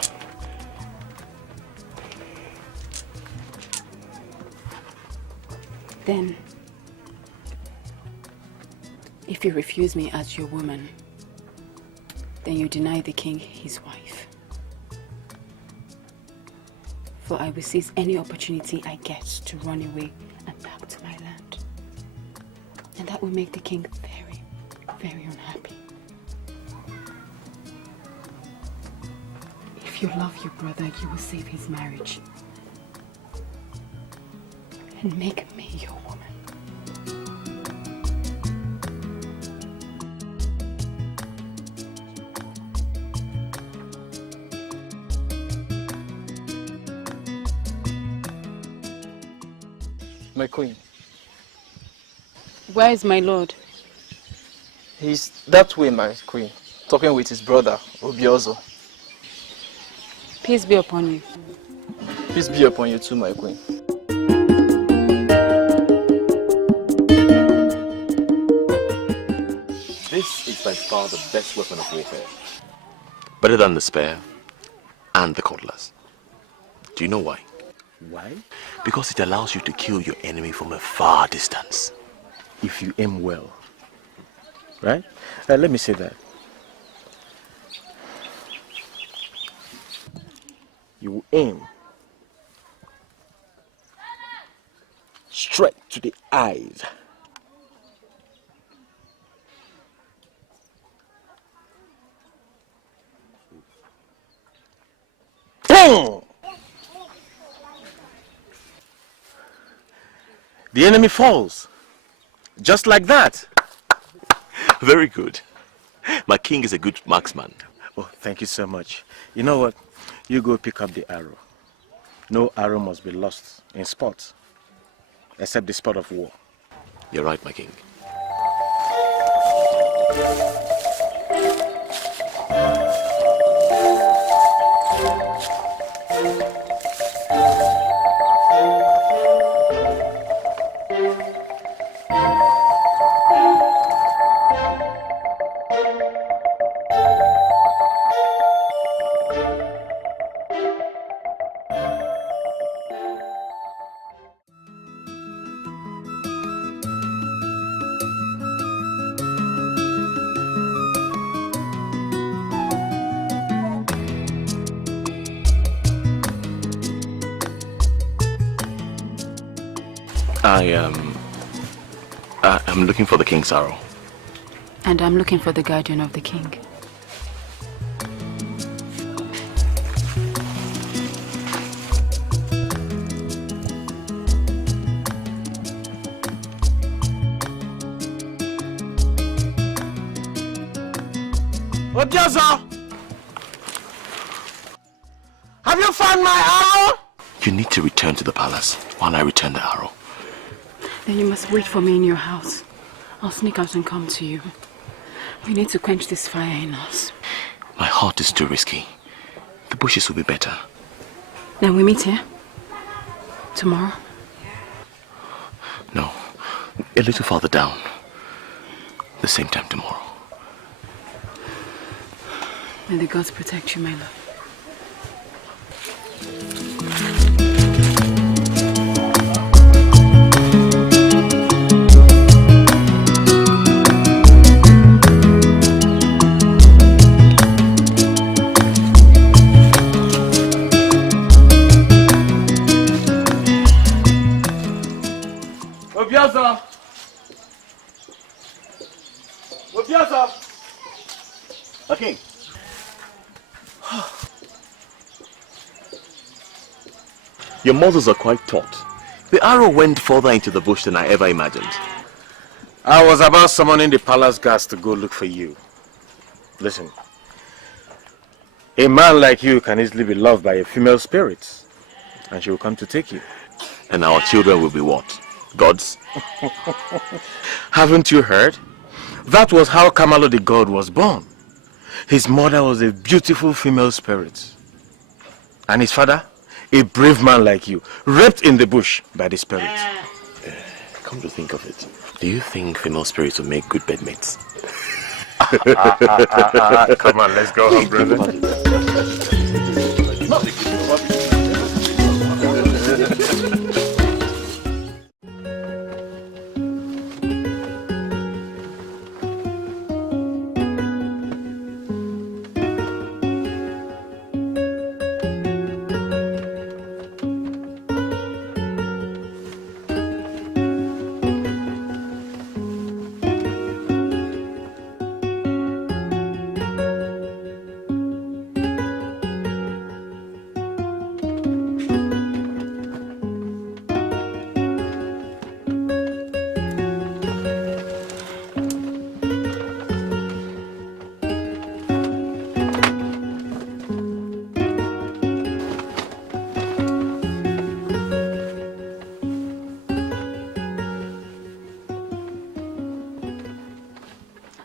Then, if you refuse me as your woman, then you deny the king his wife. For I will seize any opportunity I get to run away and back to my land. And that will make the king very, very unhappy. If you love your brother, you will save his marriage. And make me your woman. My queen. Where is my lord? He's that way, my queen, talking with his brother, Obiozo. Peace be upon you. Peace be upon you too, my queen. This is by far the best weapon of warfare. Better than the spear and the cutlass. Do you know why? Why? Because it allows you to kill your enemy from a far distance. If you aim well. Right? Let me say that. You will aim straight to the eyes. Bang! The enemy falls. Just like that. Very good. My king is a good marksman. Oh, thank you so much. You know what? You go pick up the arrow. No arrow must be lost in sport, except the sport of war. You're right, my king. I'm looking for the king's arrow. And I'm looking for the guardian of the king. Obiozo! Have you found my arrow? You need to return to the palace while I return the arrow. Then you must wait for me in your house. I'll sneak out and come to you. We need to quench this fire in us. My heart is too risky. The bushes will be better. Then we meet here? Tomorrow? No, a little farther down. The same time tomorrow. May the gods protect you, my love. Obiozo! Obiozo! Okay. Your muscles are quite taut. The arrow went further into the bush than I ever imagined. I was about summoning the palace guards to go look for you. Listen. A man like you can easily be loved by a female spirit. And she will come to take you. And our children will be what? Gods? Haven't you heard? That was how Kamalo the god was born. His mother was a beautiful female spirit. And his father, a brave man like you, raped in the bush by the spirit. Come to think of it, do you think female spirits will make good bedmates? Come on, let's go home, brother.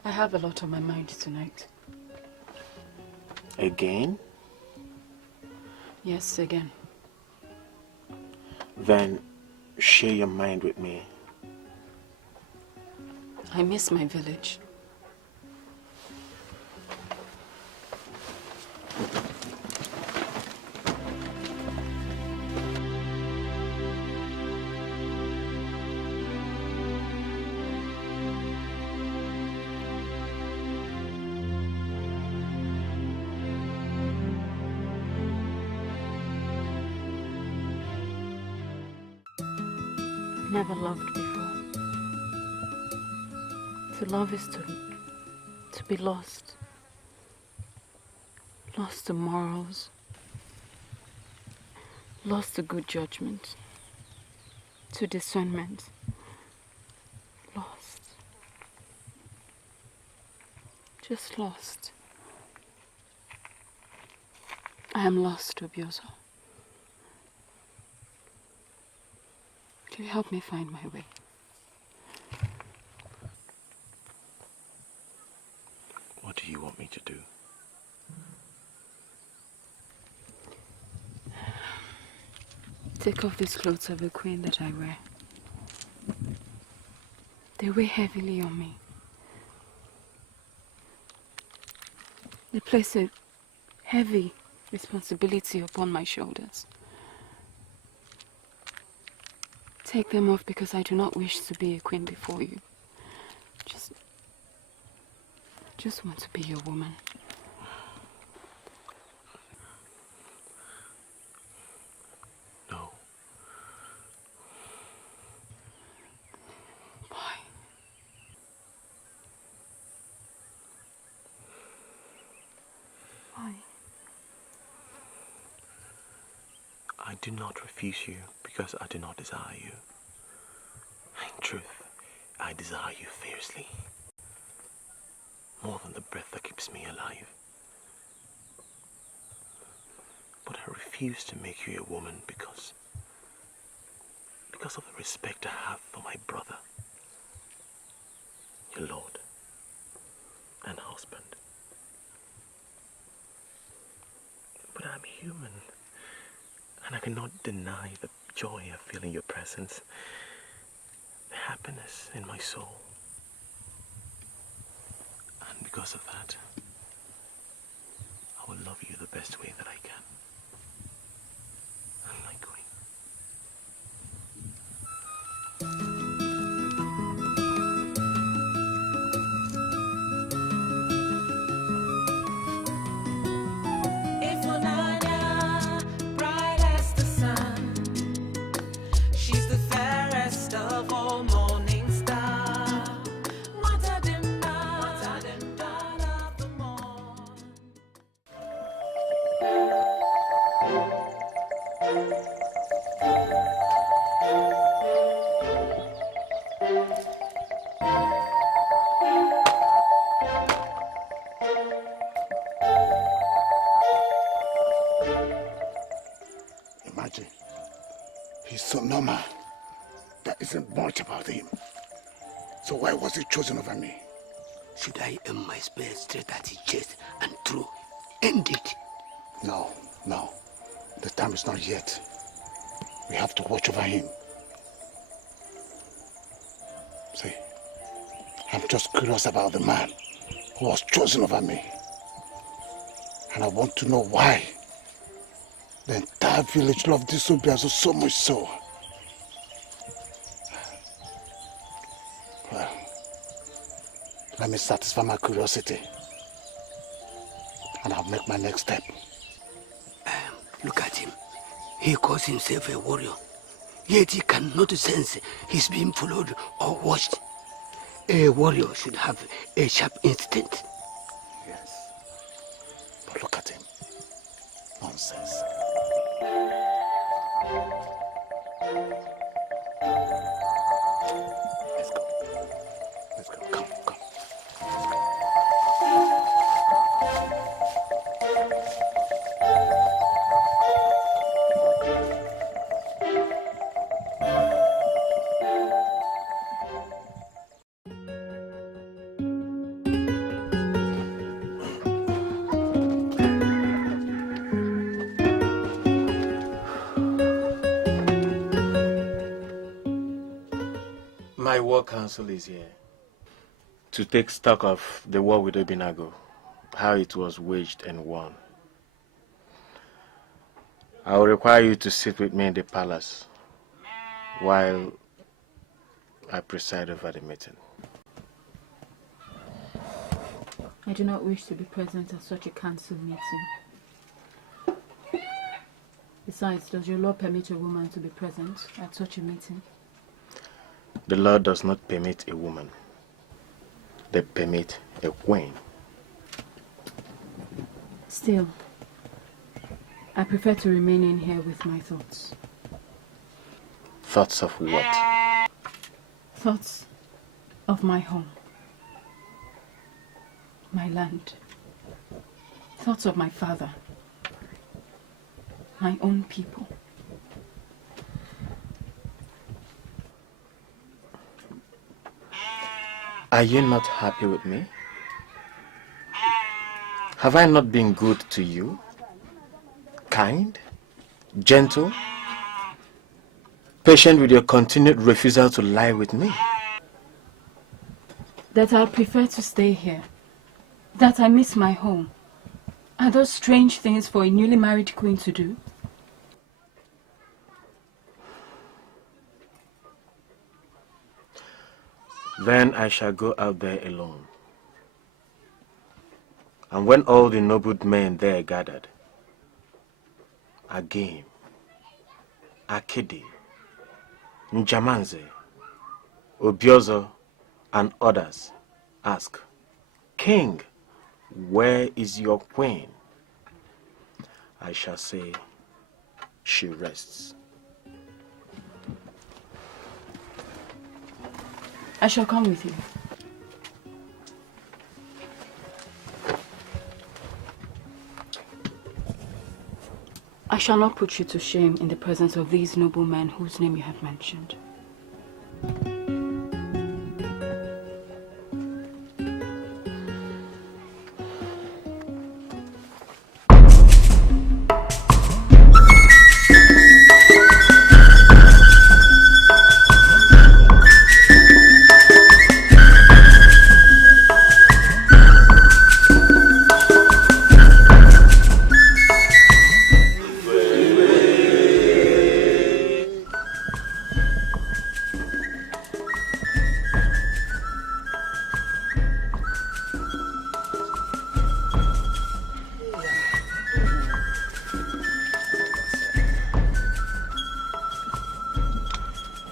I have a lot on my mind tonight. Again? Yes, again. Then share your mind with me. I miss my village. Never loved before. To love is to be lost. Lost to morals. Lost to good judgment. To discernment. Lost. Just lost. I am lost, Obiozo. Will you help me find my way? What do you want me to do? Take off these clothes of a queen that I wear. They weigh heavily on me. They place a heavy responsibility upon my shoulders. Take them off because I do not wish to be a queen before you. Just want to be your woman. No. Why? do not refuse you because I do not desire you. In truth, I desire you fiercely, more than the breath that keeps me alive. But I refuse to make you a woman because of the respect I have for my brother, your lord and husband. But I'm human, and I cannot deny the joy I feel in your presence, the happiness in my soul. And because of that, I will love you the best way that I can. My queen. Bright as the sun, she's the fairest of all morning stars. Imagine, he's so normal. There isn't much about him. So why was he chosen over me? Should I aim my spear straight at his chest and throw? End it. No. The time is not yet. We have to watch over him. See, I'm just curious about the man who was chosen over me. And I want to know why. The entire village loved this Obiazo so much so. Well, let me satisfy my curiosity. And I'll make my next step. Look at him. He calls himself a warrior. Yet he cannot sense he's being followed or watched. A warrior should have a sharp instinct. Yes. But look at him. Nonsense. Let's go. Come. My war council is here to take stock of the war with Obinago, how it was waged and won. I will require you to sit with me in the palace while I preside over the meeting. I do not wish to be present at such a council meeting. Besides, does your law permit a woman to be present at such a meeting? The law does not permit a woman. They permit a queen. Still, I prefer to remain in here with my thoughts. Thoughts of what? Thoughts of my home, my land, thoughts of my father, my own people. Are you not happy with me? Have I not been good to you? Kind? Gentle? Patient with your continued refusal to lie with me? That I prefer to stay here. That I miss my home. Are those strange things for a newly married queen to do? Then I shall go out there alone. And when all the noble men there gathered, Agim, Akidi, Njamanze, Obiozo, and others ask, King, where is your queen? I shall say, she rests. I shall come with you. I shall not put you to shame in the presence of these noble men whose name you have mentioned.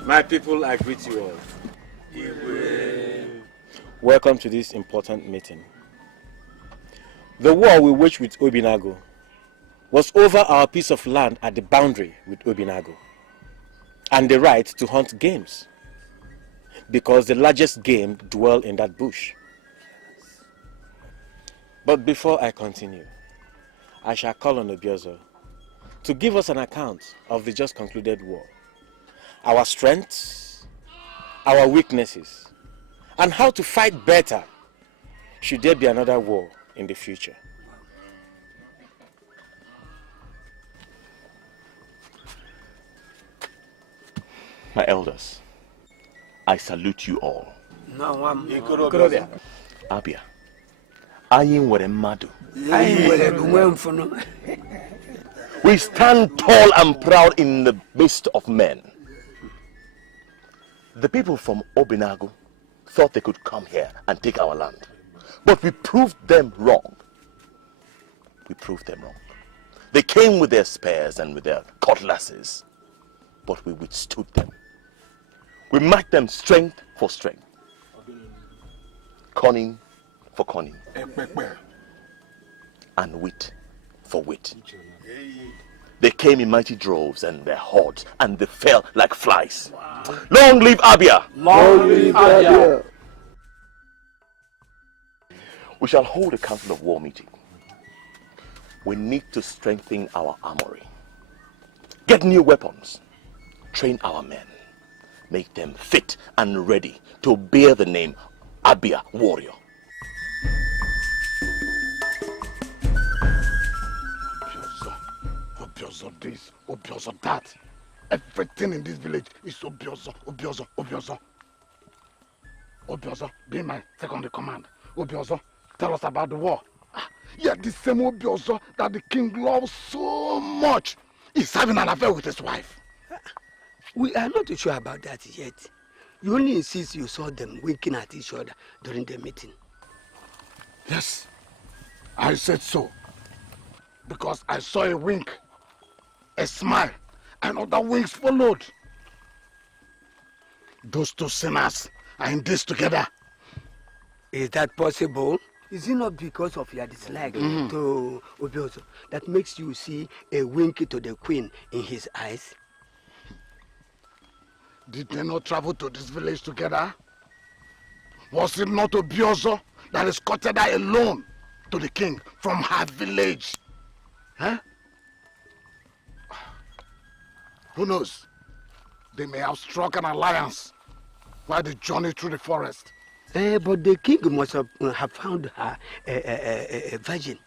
My people, I greet you all. Welcome to this important meeting. The war we waged with Obinago was over our piece of land at the boundary with Obinago and the right to hunt games, because the largest game dwell in that bush. But before I continue, I shall call on Obiozo to give us an account of the just concluded war, our strengths, our weaknesses, and how to fight better should there be another war in the future. My elders, I salute you all. Abia, anyị nwere mmadụ. We stand tall and proud in the midst of men. The people from Obinago thought they could come here and take our land, but we proved them wrong. We proved them wrong. They came with their spears and with their cutlasses, but we withstood them. We matched them strength for strength, cunning for cunning, and wit for wit. They came in mighty droves and their hordes, and they fell like flies. Long live Abia! Long live Abia! We shall hold a council of war meeting. We need to strengthen our armory, get new weapons, train our men, make them fit and ready to bear the name Abia warrior. Obiozo this, Obiozo that. Everything in this village is Obiozo, Obiozo, Obiozo. Obiozo, be my second in command. Obiozo, tell us about the war. Yeah, the same Obiozo that the king loves so much is having an affair with his wife. We are not sure about that yet. You only insist you saw them winking at each other during the meeting. Yes, I said so. Because I saw a wink, a smile, and other winks followed. Those two sinners are in this together. Is that possible? Is it not because of your dislike to Obiozo that makes you see a wink to the queen in his eyes? Did they not travel to this village together? Was it not Obiozo that escorted her alone to the king from her village? Huh? Who knows? They may have struck an alliance while they journey through the forest. But the king must have found her a virgin.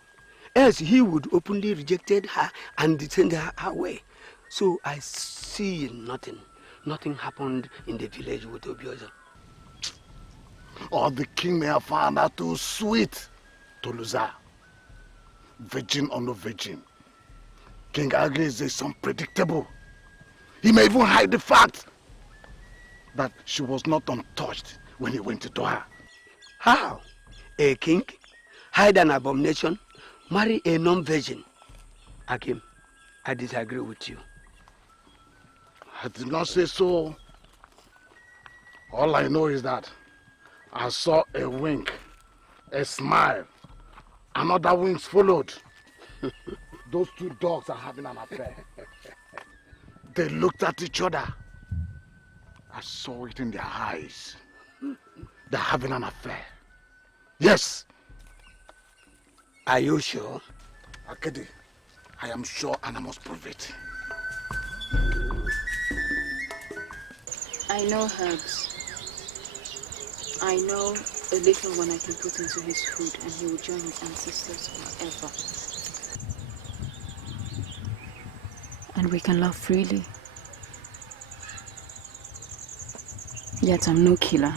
Else he would openly rejected her and send her away. So I see nothing. Nothing happened in the village with Obiozo. Or the king may have found her too sweet to lose her. Virgin or no virgin, King Agrize is unpredictable. He may even hide the fact that she was not untouched when he went into her. How? A king hide an abomination, marry a non-virgin? Akim, I disagree with you. I did not say so. All I know is that I saw a wink, a smile, and other winks followed. Those two dogs are having an affair. They looked at each other. I saw it in their eyes. They're having an affair. Yes. Are you sure? Akedi, I am sure and I must prove it. I know herbs. I know a little one I can put into his food and he will join his ancestors forever. And we can love freely. Yet I'm no killer.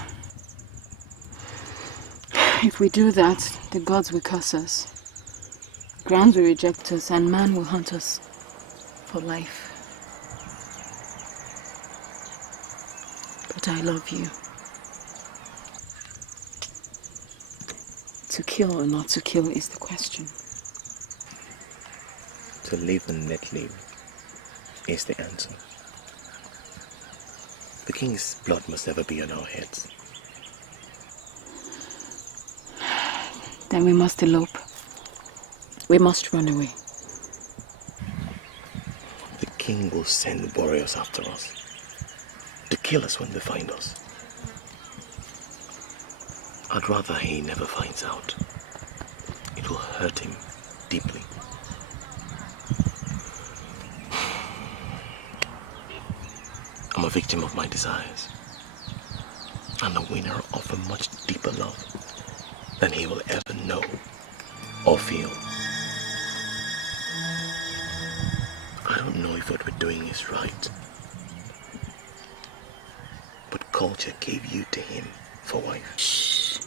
If we do that, the gods will curse us. Grounds will reject us and man will hunt us for life. But I love you. To kill or not to kill is the question. To live and let live is the answer. The king's blood must never be on our heads. Then we must elope. We must run away. The king will send warriors after us to kill us when they find us. I'd rather he never finds out. It will hurt him deeply. I'm a victim of my desires and a winner of a much deeper love than he will ever know or feel. I don't know if what we're doing is right, but culture gave you to him for wife. Shh.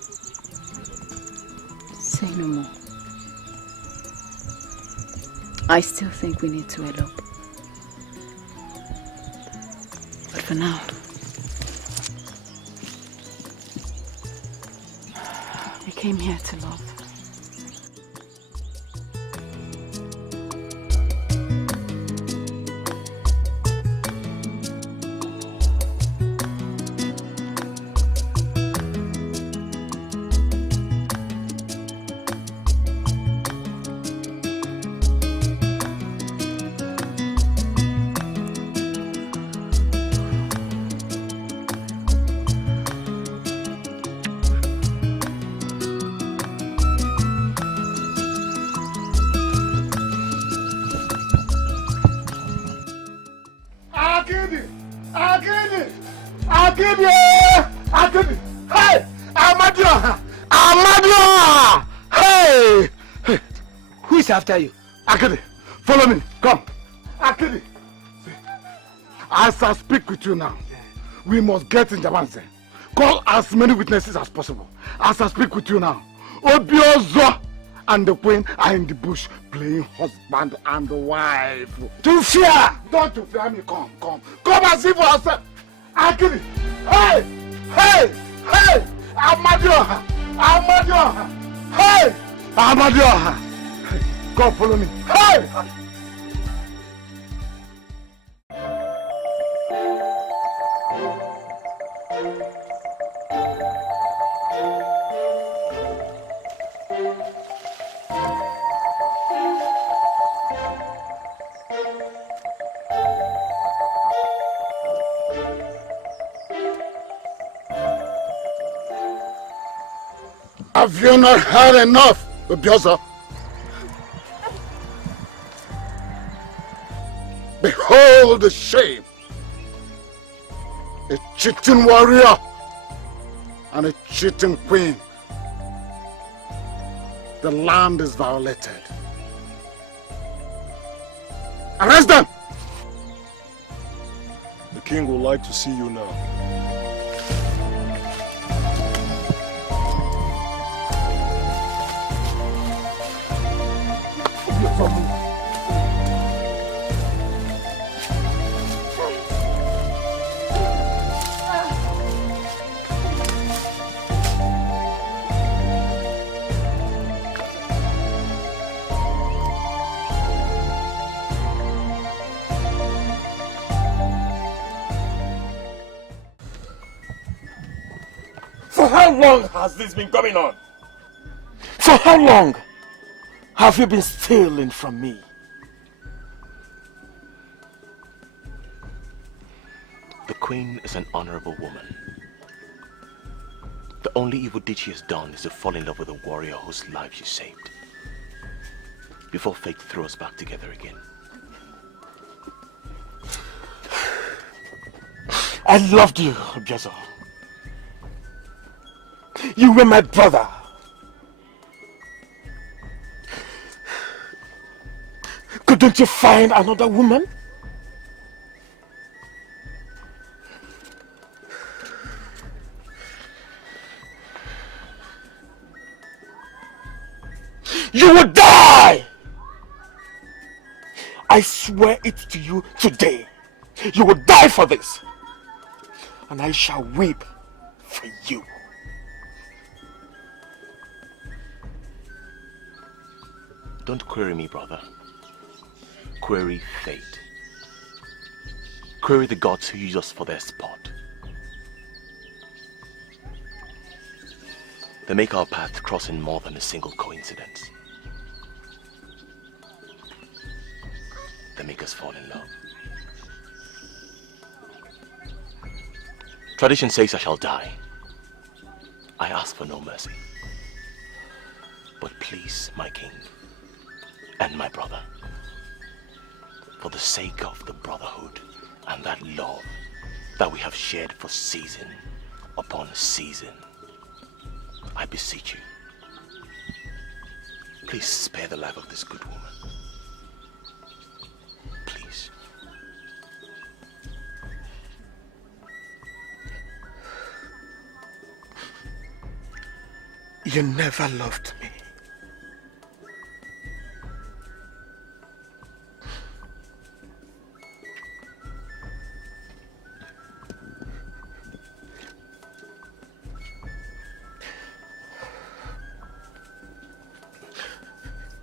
Say no more. I still think we need to elope. But for now, we came here to love. Akedi! Hey! Amadio! Amadio! Hey! Hey! Who is after you? Akedi, follow me. Come. Akedi. As I speak with you now, we must get in Jabanse. Call as many witnesses as possible. As I speak with you now, Obiozo and the queen are in the bush playing husband and wife. To fear! Don't to fear me. Come, come. Come and see for yourself. Akedi! Hey! Hey! Hey! Amadioha! Amadioha! Hey! Amadioha! Come follow me. Hey! Have you not had enough, Obiozo? Behold the shame. A cheating warrior and a cheating queen. The land is violated. Arrest them! The king would like to see you now. For how long has this been going on? For how long have you been stealing from me? queen is an honorable woman. The only evil deed she has done is to fall in love with a warrior whose life she saved, before fate threw us back together again. I loved you, Obiezo. You were my brother. Couldn't you find another woman? You will die! I swear it to you today. You will die for this. And I shall weep for you. Don't query me, brother. Query fate. Query the gods who use us for their sport. They make our path cross in more than a single coincidence. They make us fall in love. Tradition says I shall die. I ask for no mercy. But please, my king, and my brother, for the sake of the brotherhood and that love that we have shared for season upon season, I beseech you, please spare the life of this good woman. Please. You never loved me.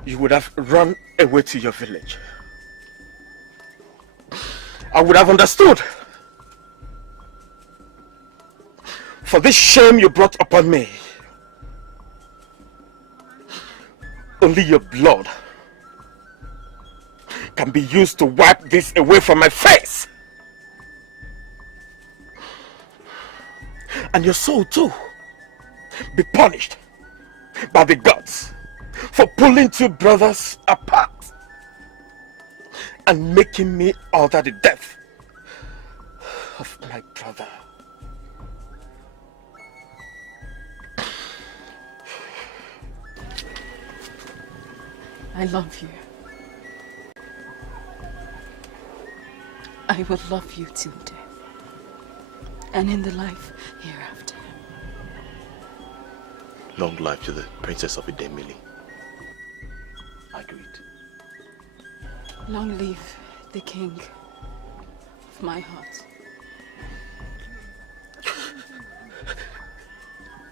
You would have run away to your village. I would have understood. For this shame you brought upon me, only your blood can be used to wipe this away from my face. And your soul too be punished by the gods for pulling two brothers apart and making me order the death of my brother. I love you. I will love you till death, and in the life hereafter. Long life to the princess of Idemili. Agreed. Long live the king of my heart.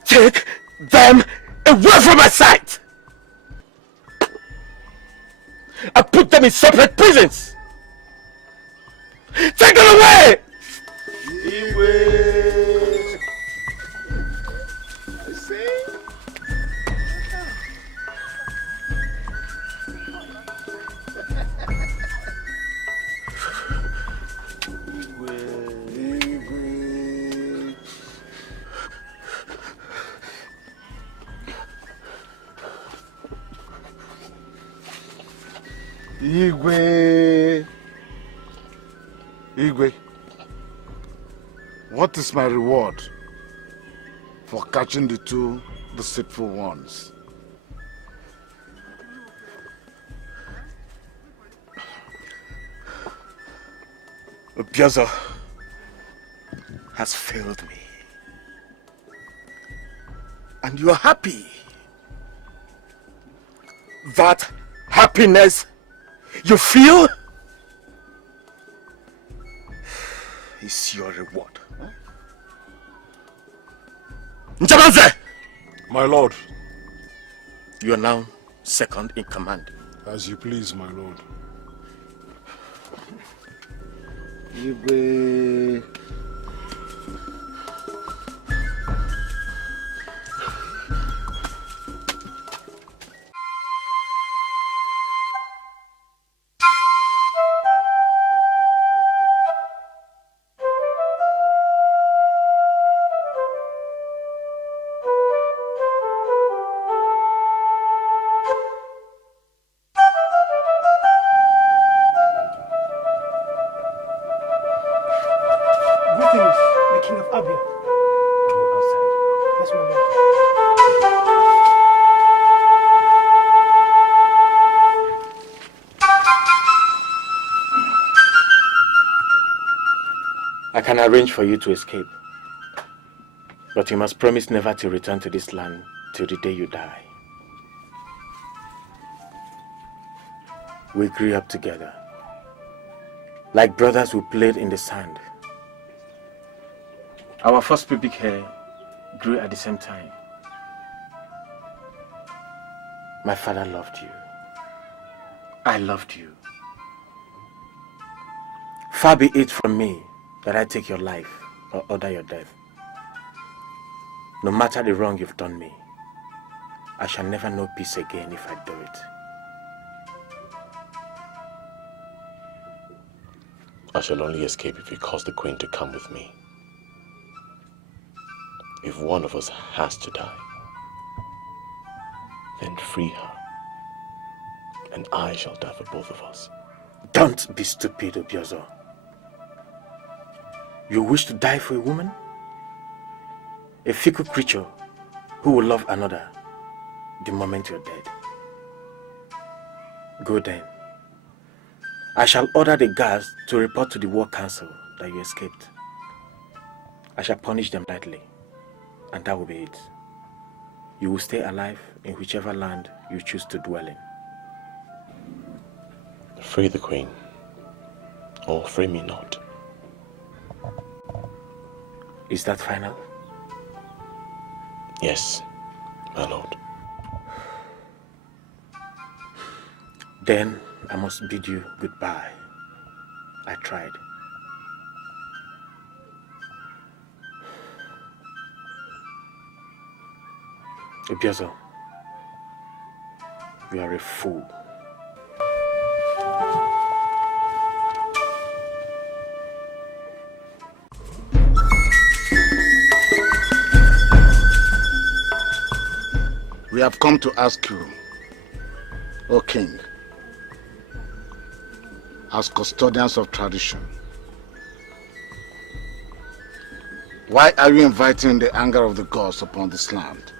Take them away from my sight! I put them in separate prisons! Take them away! Igwe. Igwe, what is my reward for catching the two deceitful ones? Obiezo has failed me. And you are happy. That happiness you feel is your reward. Njamanze! My lord. You are now second in command. As you please, my lord. Igwe. Greetings, the King of Abia. Go outside. Yes, my lord. I can arrange for you to escape. But you must promise never to return to this land till the day you die. We grew up together. Like brothers who played in the sand. Our first pubic hair grew at the same time. My father loved you. I loved you. Far be it from me that I take your life or order your death. No matter the wrong you've done me, I shall never know peace again if I do it. I shall only escape if you cause the Queen to come with me. If one of us has to die, then free her, and I shall die for both of us. Don't be stupid, Obiozo. You wish to die for a woman? A fickle creature who will love another the moment you're dead. Go then. I shall order the guards to report to the War Council that you escaped. I shall punish them lightly, and that will be it. You will stay alive in whichever land you choose to dwell in. Free the Queen, or free me not. Is that final? Yes, my lord. Then I must bid you goodbye. I tried. Obiozo, you are a fool. We have come to ask you, O King, as custodians of tradition, why are you inviting the anger of the gods upon this land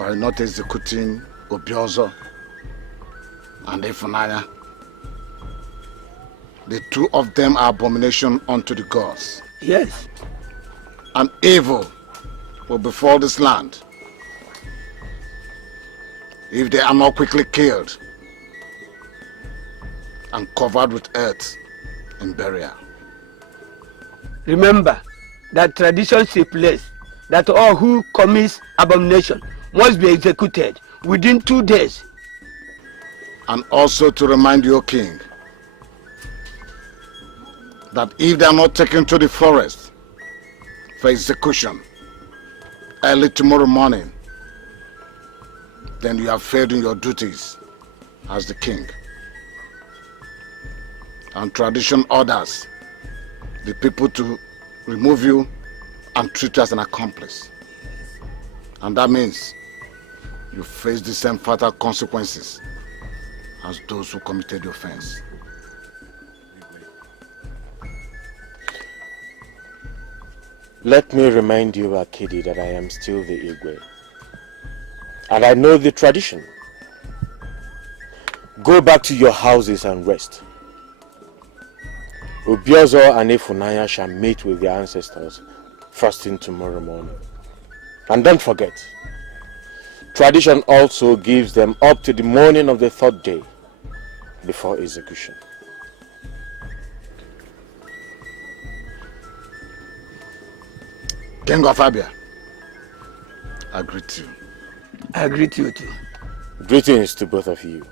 by not executing Obiozo and Ifunanya? The two of them are abomination unto the gods. Yes. And evil will befall this land if they are not quickly killed and covered with earth and burial. Remember that tradition stipulates that all who commit abomination must be executed within 2 days. And also to remind you, King, that if they are not taken to the forest for execution early tomorrow morning, then you have failed in your duties as the king. And tradition orders the people to remove you and treat you as an accomplice. And that means you face the same fatal consequences as those who committed the offense. Let me remind you, Akidi, that I am still the Igwe. And I know the tradition. Go back to your houses and rest. Obiozo and Ifunanya shall meet with their ancestors first thing tomorrow morning. And don't forget, tradition also gives them up to the morning of the 3rd day before execution. King of Abia, I greet you. I greet you too. Greetings to both of you.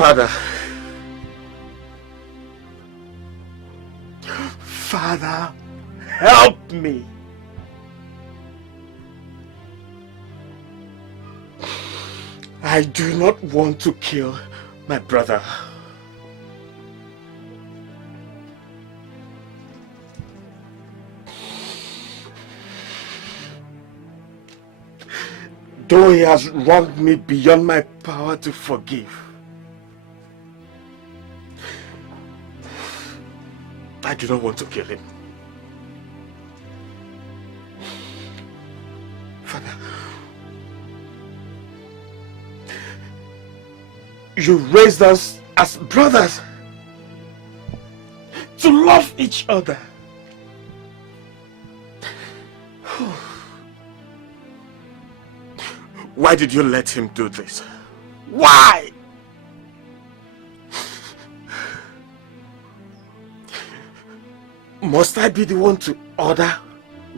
Father. Father, help me. I do not want to kill my brother. Though he has wronged me beyond my power to forgive, I do not want to kill him. Father, you raised us as brothers to love each other. Why did you let him do this? Why? Must I be the one to order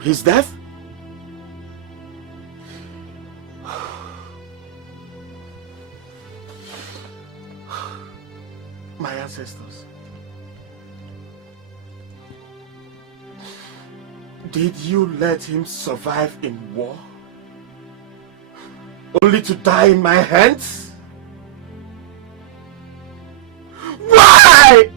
his death? My ancestors, did you let him survive in war? Only to die in my hands? Why?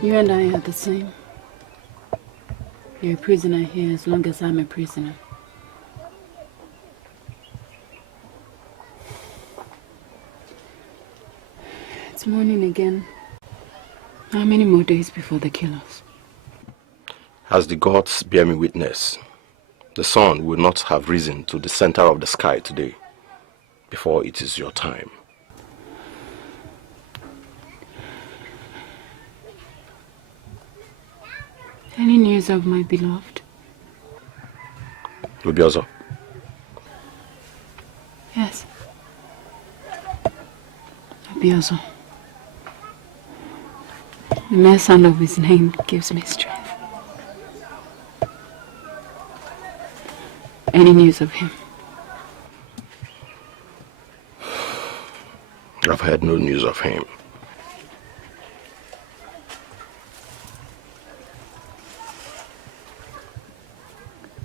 You and I are the same. You're a prisoner here as long as I'm a prisoner. It's morning again. How many more days before they kill us? As the gods bear me witness, the sun will not have risen to the center of the sky today before it is your time. Any news of my beloved? Obiozo? Yes. Obiozo. The mere sound of his name gives me strength. Any news of him? I've heard no news of him.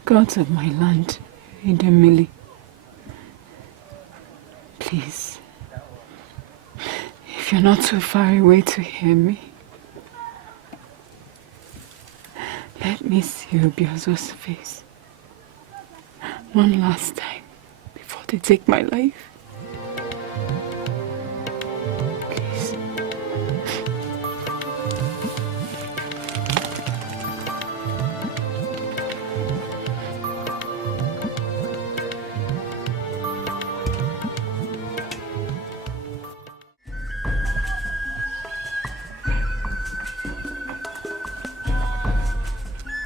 Gods of my land, Idemili, please, if you're not too far away to hear me, let me see Obiozo's face one last time before they take my life. Please.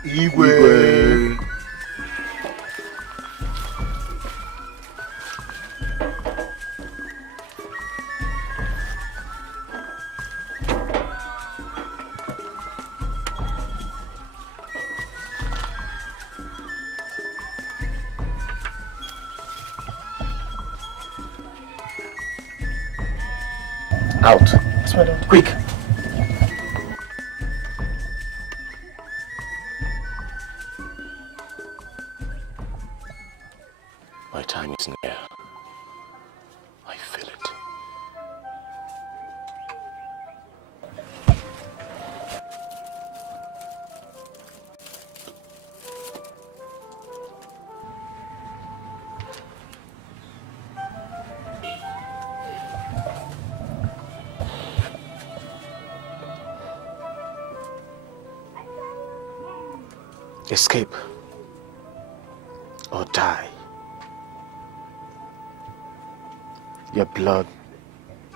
Igwe. Out. Yes, madam. Quick. Escape or die. Your blood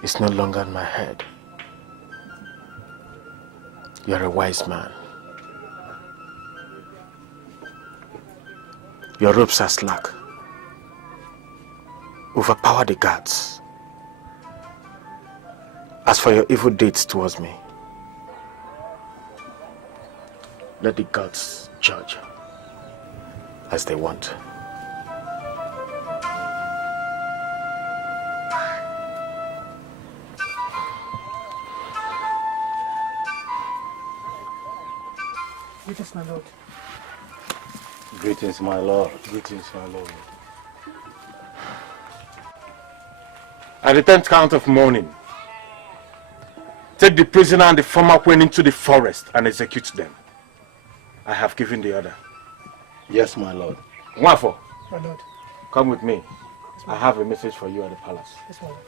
is no longer in my head. You're a wise man. Your ropes are slack. Overpower the guards. As for your evil deeds towards me, let the gods judge as they want. Greetings, my lord. Greetings, my lord. Greetings, my lord. At the 10th count of mourning, take the prisoner and the former queen into the forest and execute them. I have given the order. Yes, my lord. Mwafo, My lord. come with me. I have a message for you at the palace. Yes, my lord.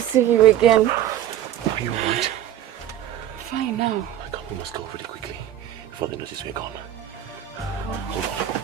See you again. Are you alright? Fine now. We must go really quickly before they notice we're gone. Hold on.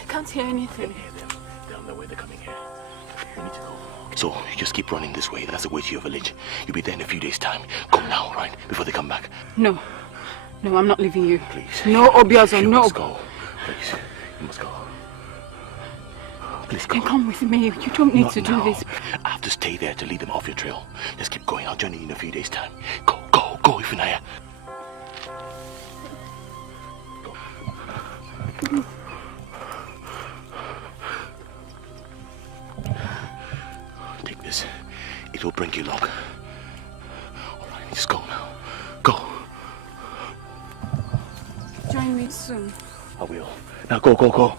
I can't hear anything. They're on their way, they're coming here. We need to go. So, you just keep running this way. That's the way to your village. You'll be there in a few days' time. Go now, right? Before they come back. No. No, I'm not leaving you. Please. No, Obiozo, no. You must go. Please. You must go. Please go. Then come with me. You don't need to do this. I have to stay there to lead them off your trail. Just keep going. I'll join you in a few days' time. Go, go, go, Ifunaya. Take this. It will bring you luck. Alright, just go now. Go. Join me soon. I will. Now go, go, go.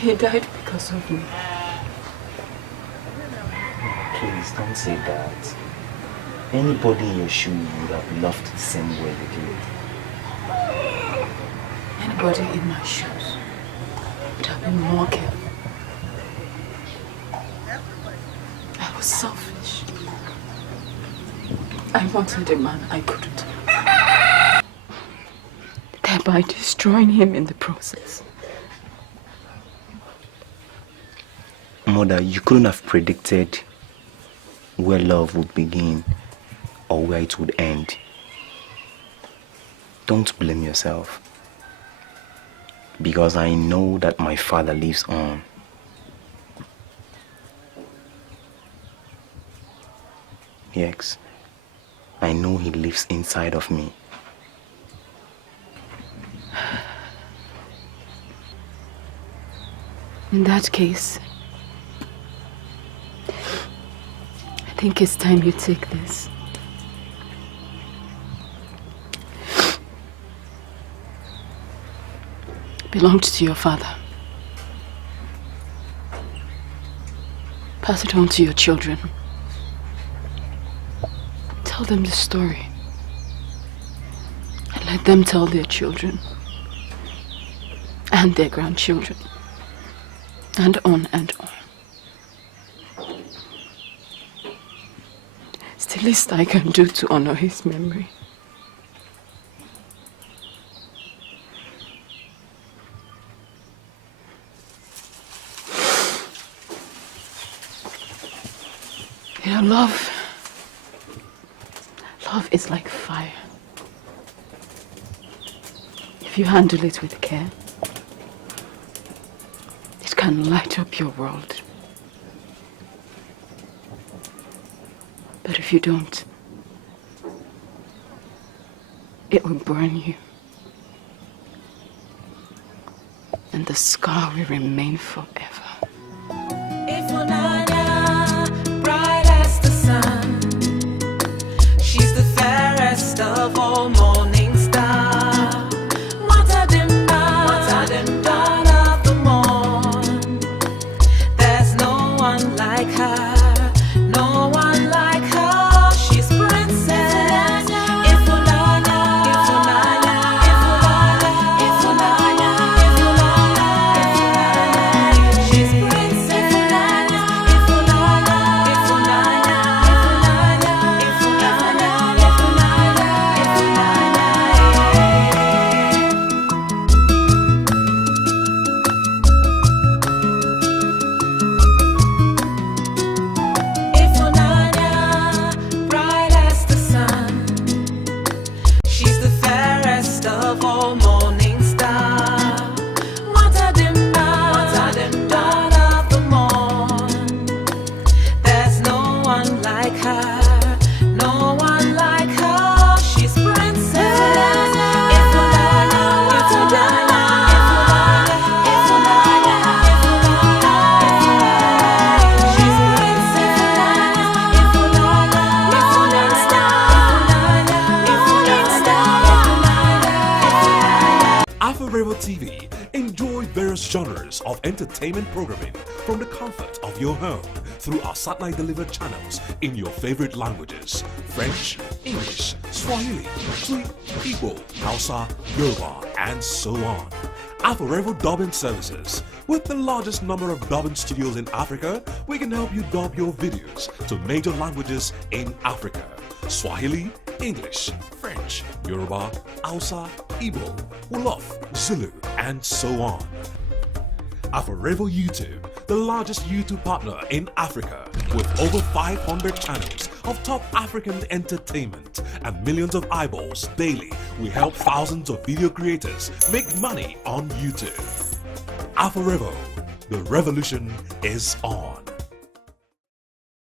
He died because of me. Please don't say that. Anybody in your shoe would have loved the same way they did. Anybody in my shoes would have been more careful. I was selfish. I wanted a man I couldn't. Thereby destroying him in the process. Mother, you couldn't have predicted where love would begin or where it would end. Don't blame yourself. Because I know that my father lives on. Yes, I know he lives inside of me. In that case, I think it's time you take this. It belonged to your father. Pass it on to your children. Tell them the story. And let them tell their children. And their grandchildren. And on and on. It's the least I can do to honor his memory. You know, love is like fire. If you handle it with care, it can light up your world. But if you don't, it will burn you. And the scar will remain forever. If Nana, bright as the sun, she's the fairest of all morning stars. What a dim dawn of the morn. There's no one like her, no one like her. She's princess. If Nana, she's princess. Bright as the sun, she's the fairest of all morning stars. What a dim dawn of the morn. There's no one like her, no one like her. She's princess. If she's AfroRevo TV. Enjoy various genres of entertainment programming from the comfort of your home through our satellite delivered channels in your favorite languages: French, English, Swahili, Twi, Igbo, Hausa, Yoruba, and so on. AfroRevo dubbing services. With the largest number of dubbing studios in Africa, we can help you dub your videos to major languages in Africa: Swahili, English, French, Yoruba, Hausa, Igbo, Wolof, Zulu, and so on. AfroRevo YouTube, the largest YouTube partner in Africa, with over 500 channels of top African entertainment and millions of eyeballs daily. We help thousands of video creators make money on YouTube. AfroRevo, the revolution is on.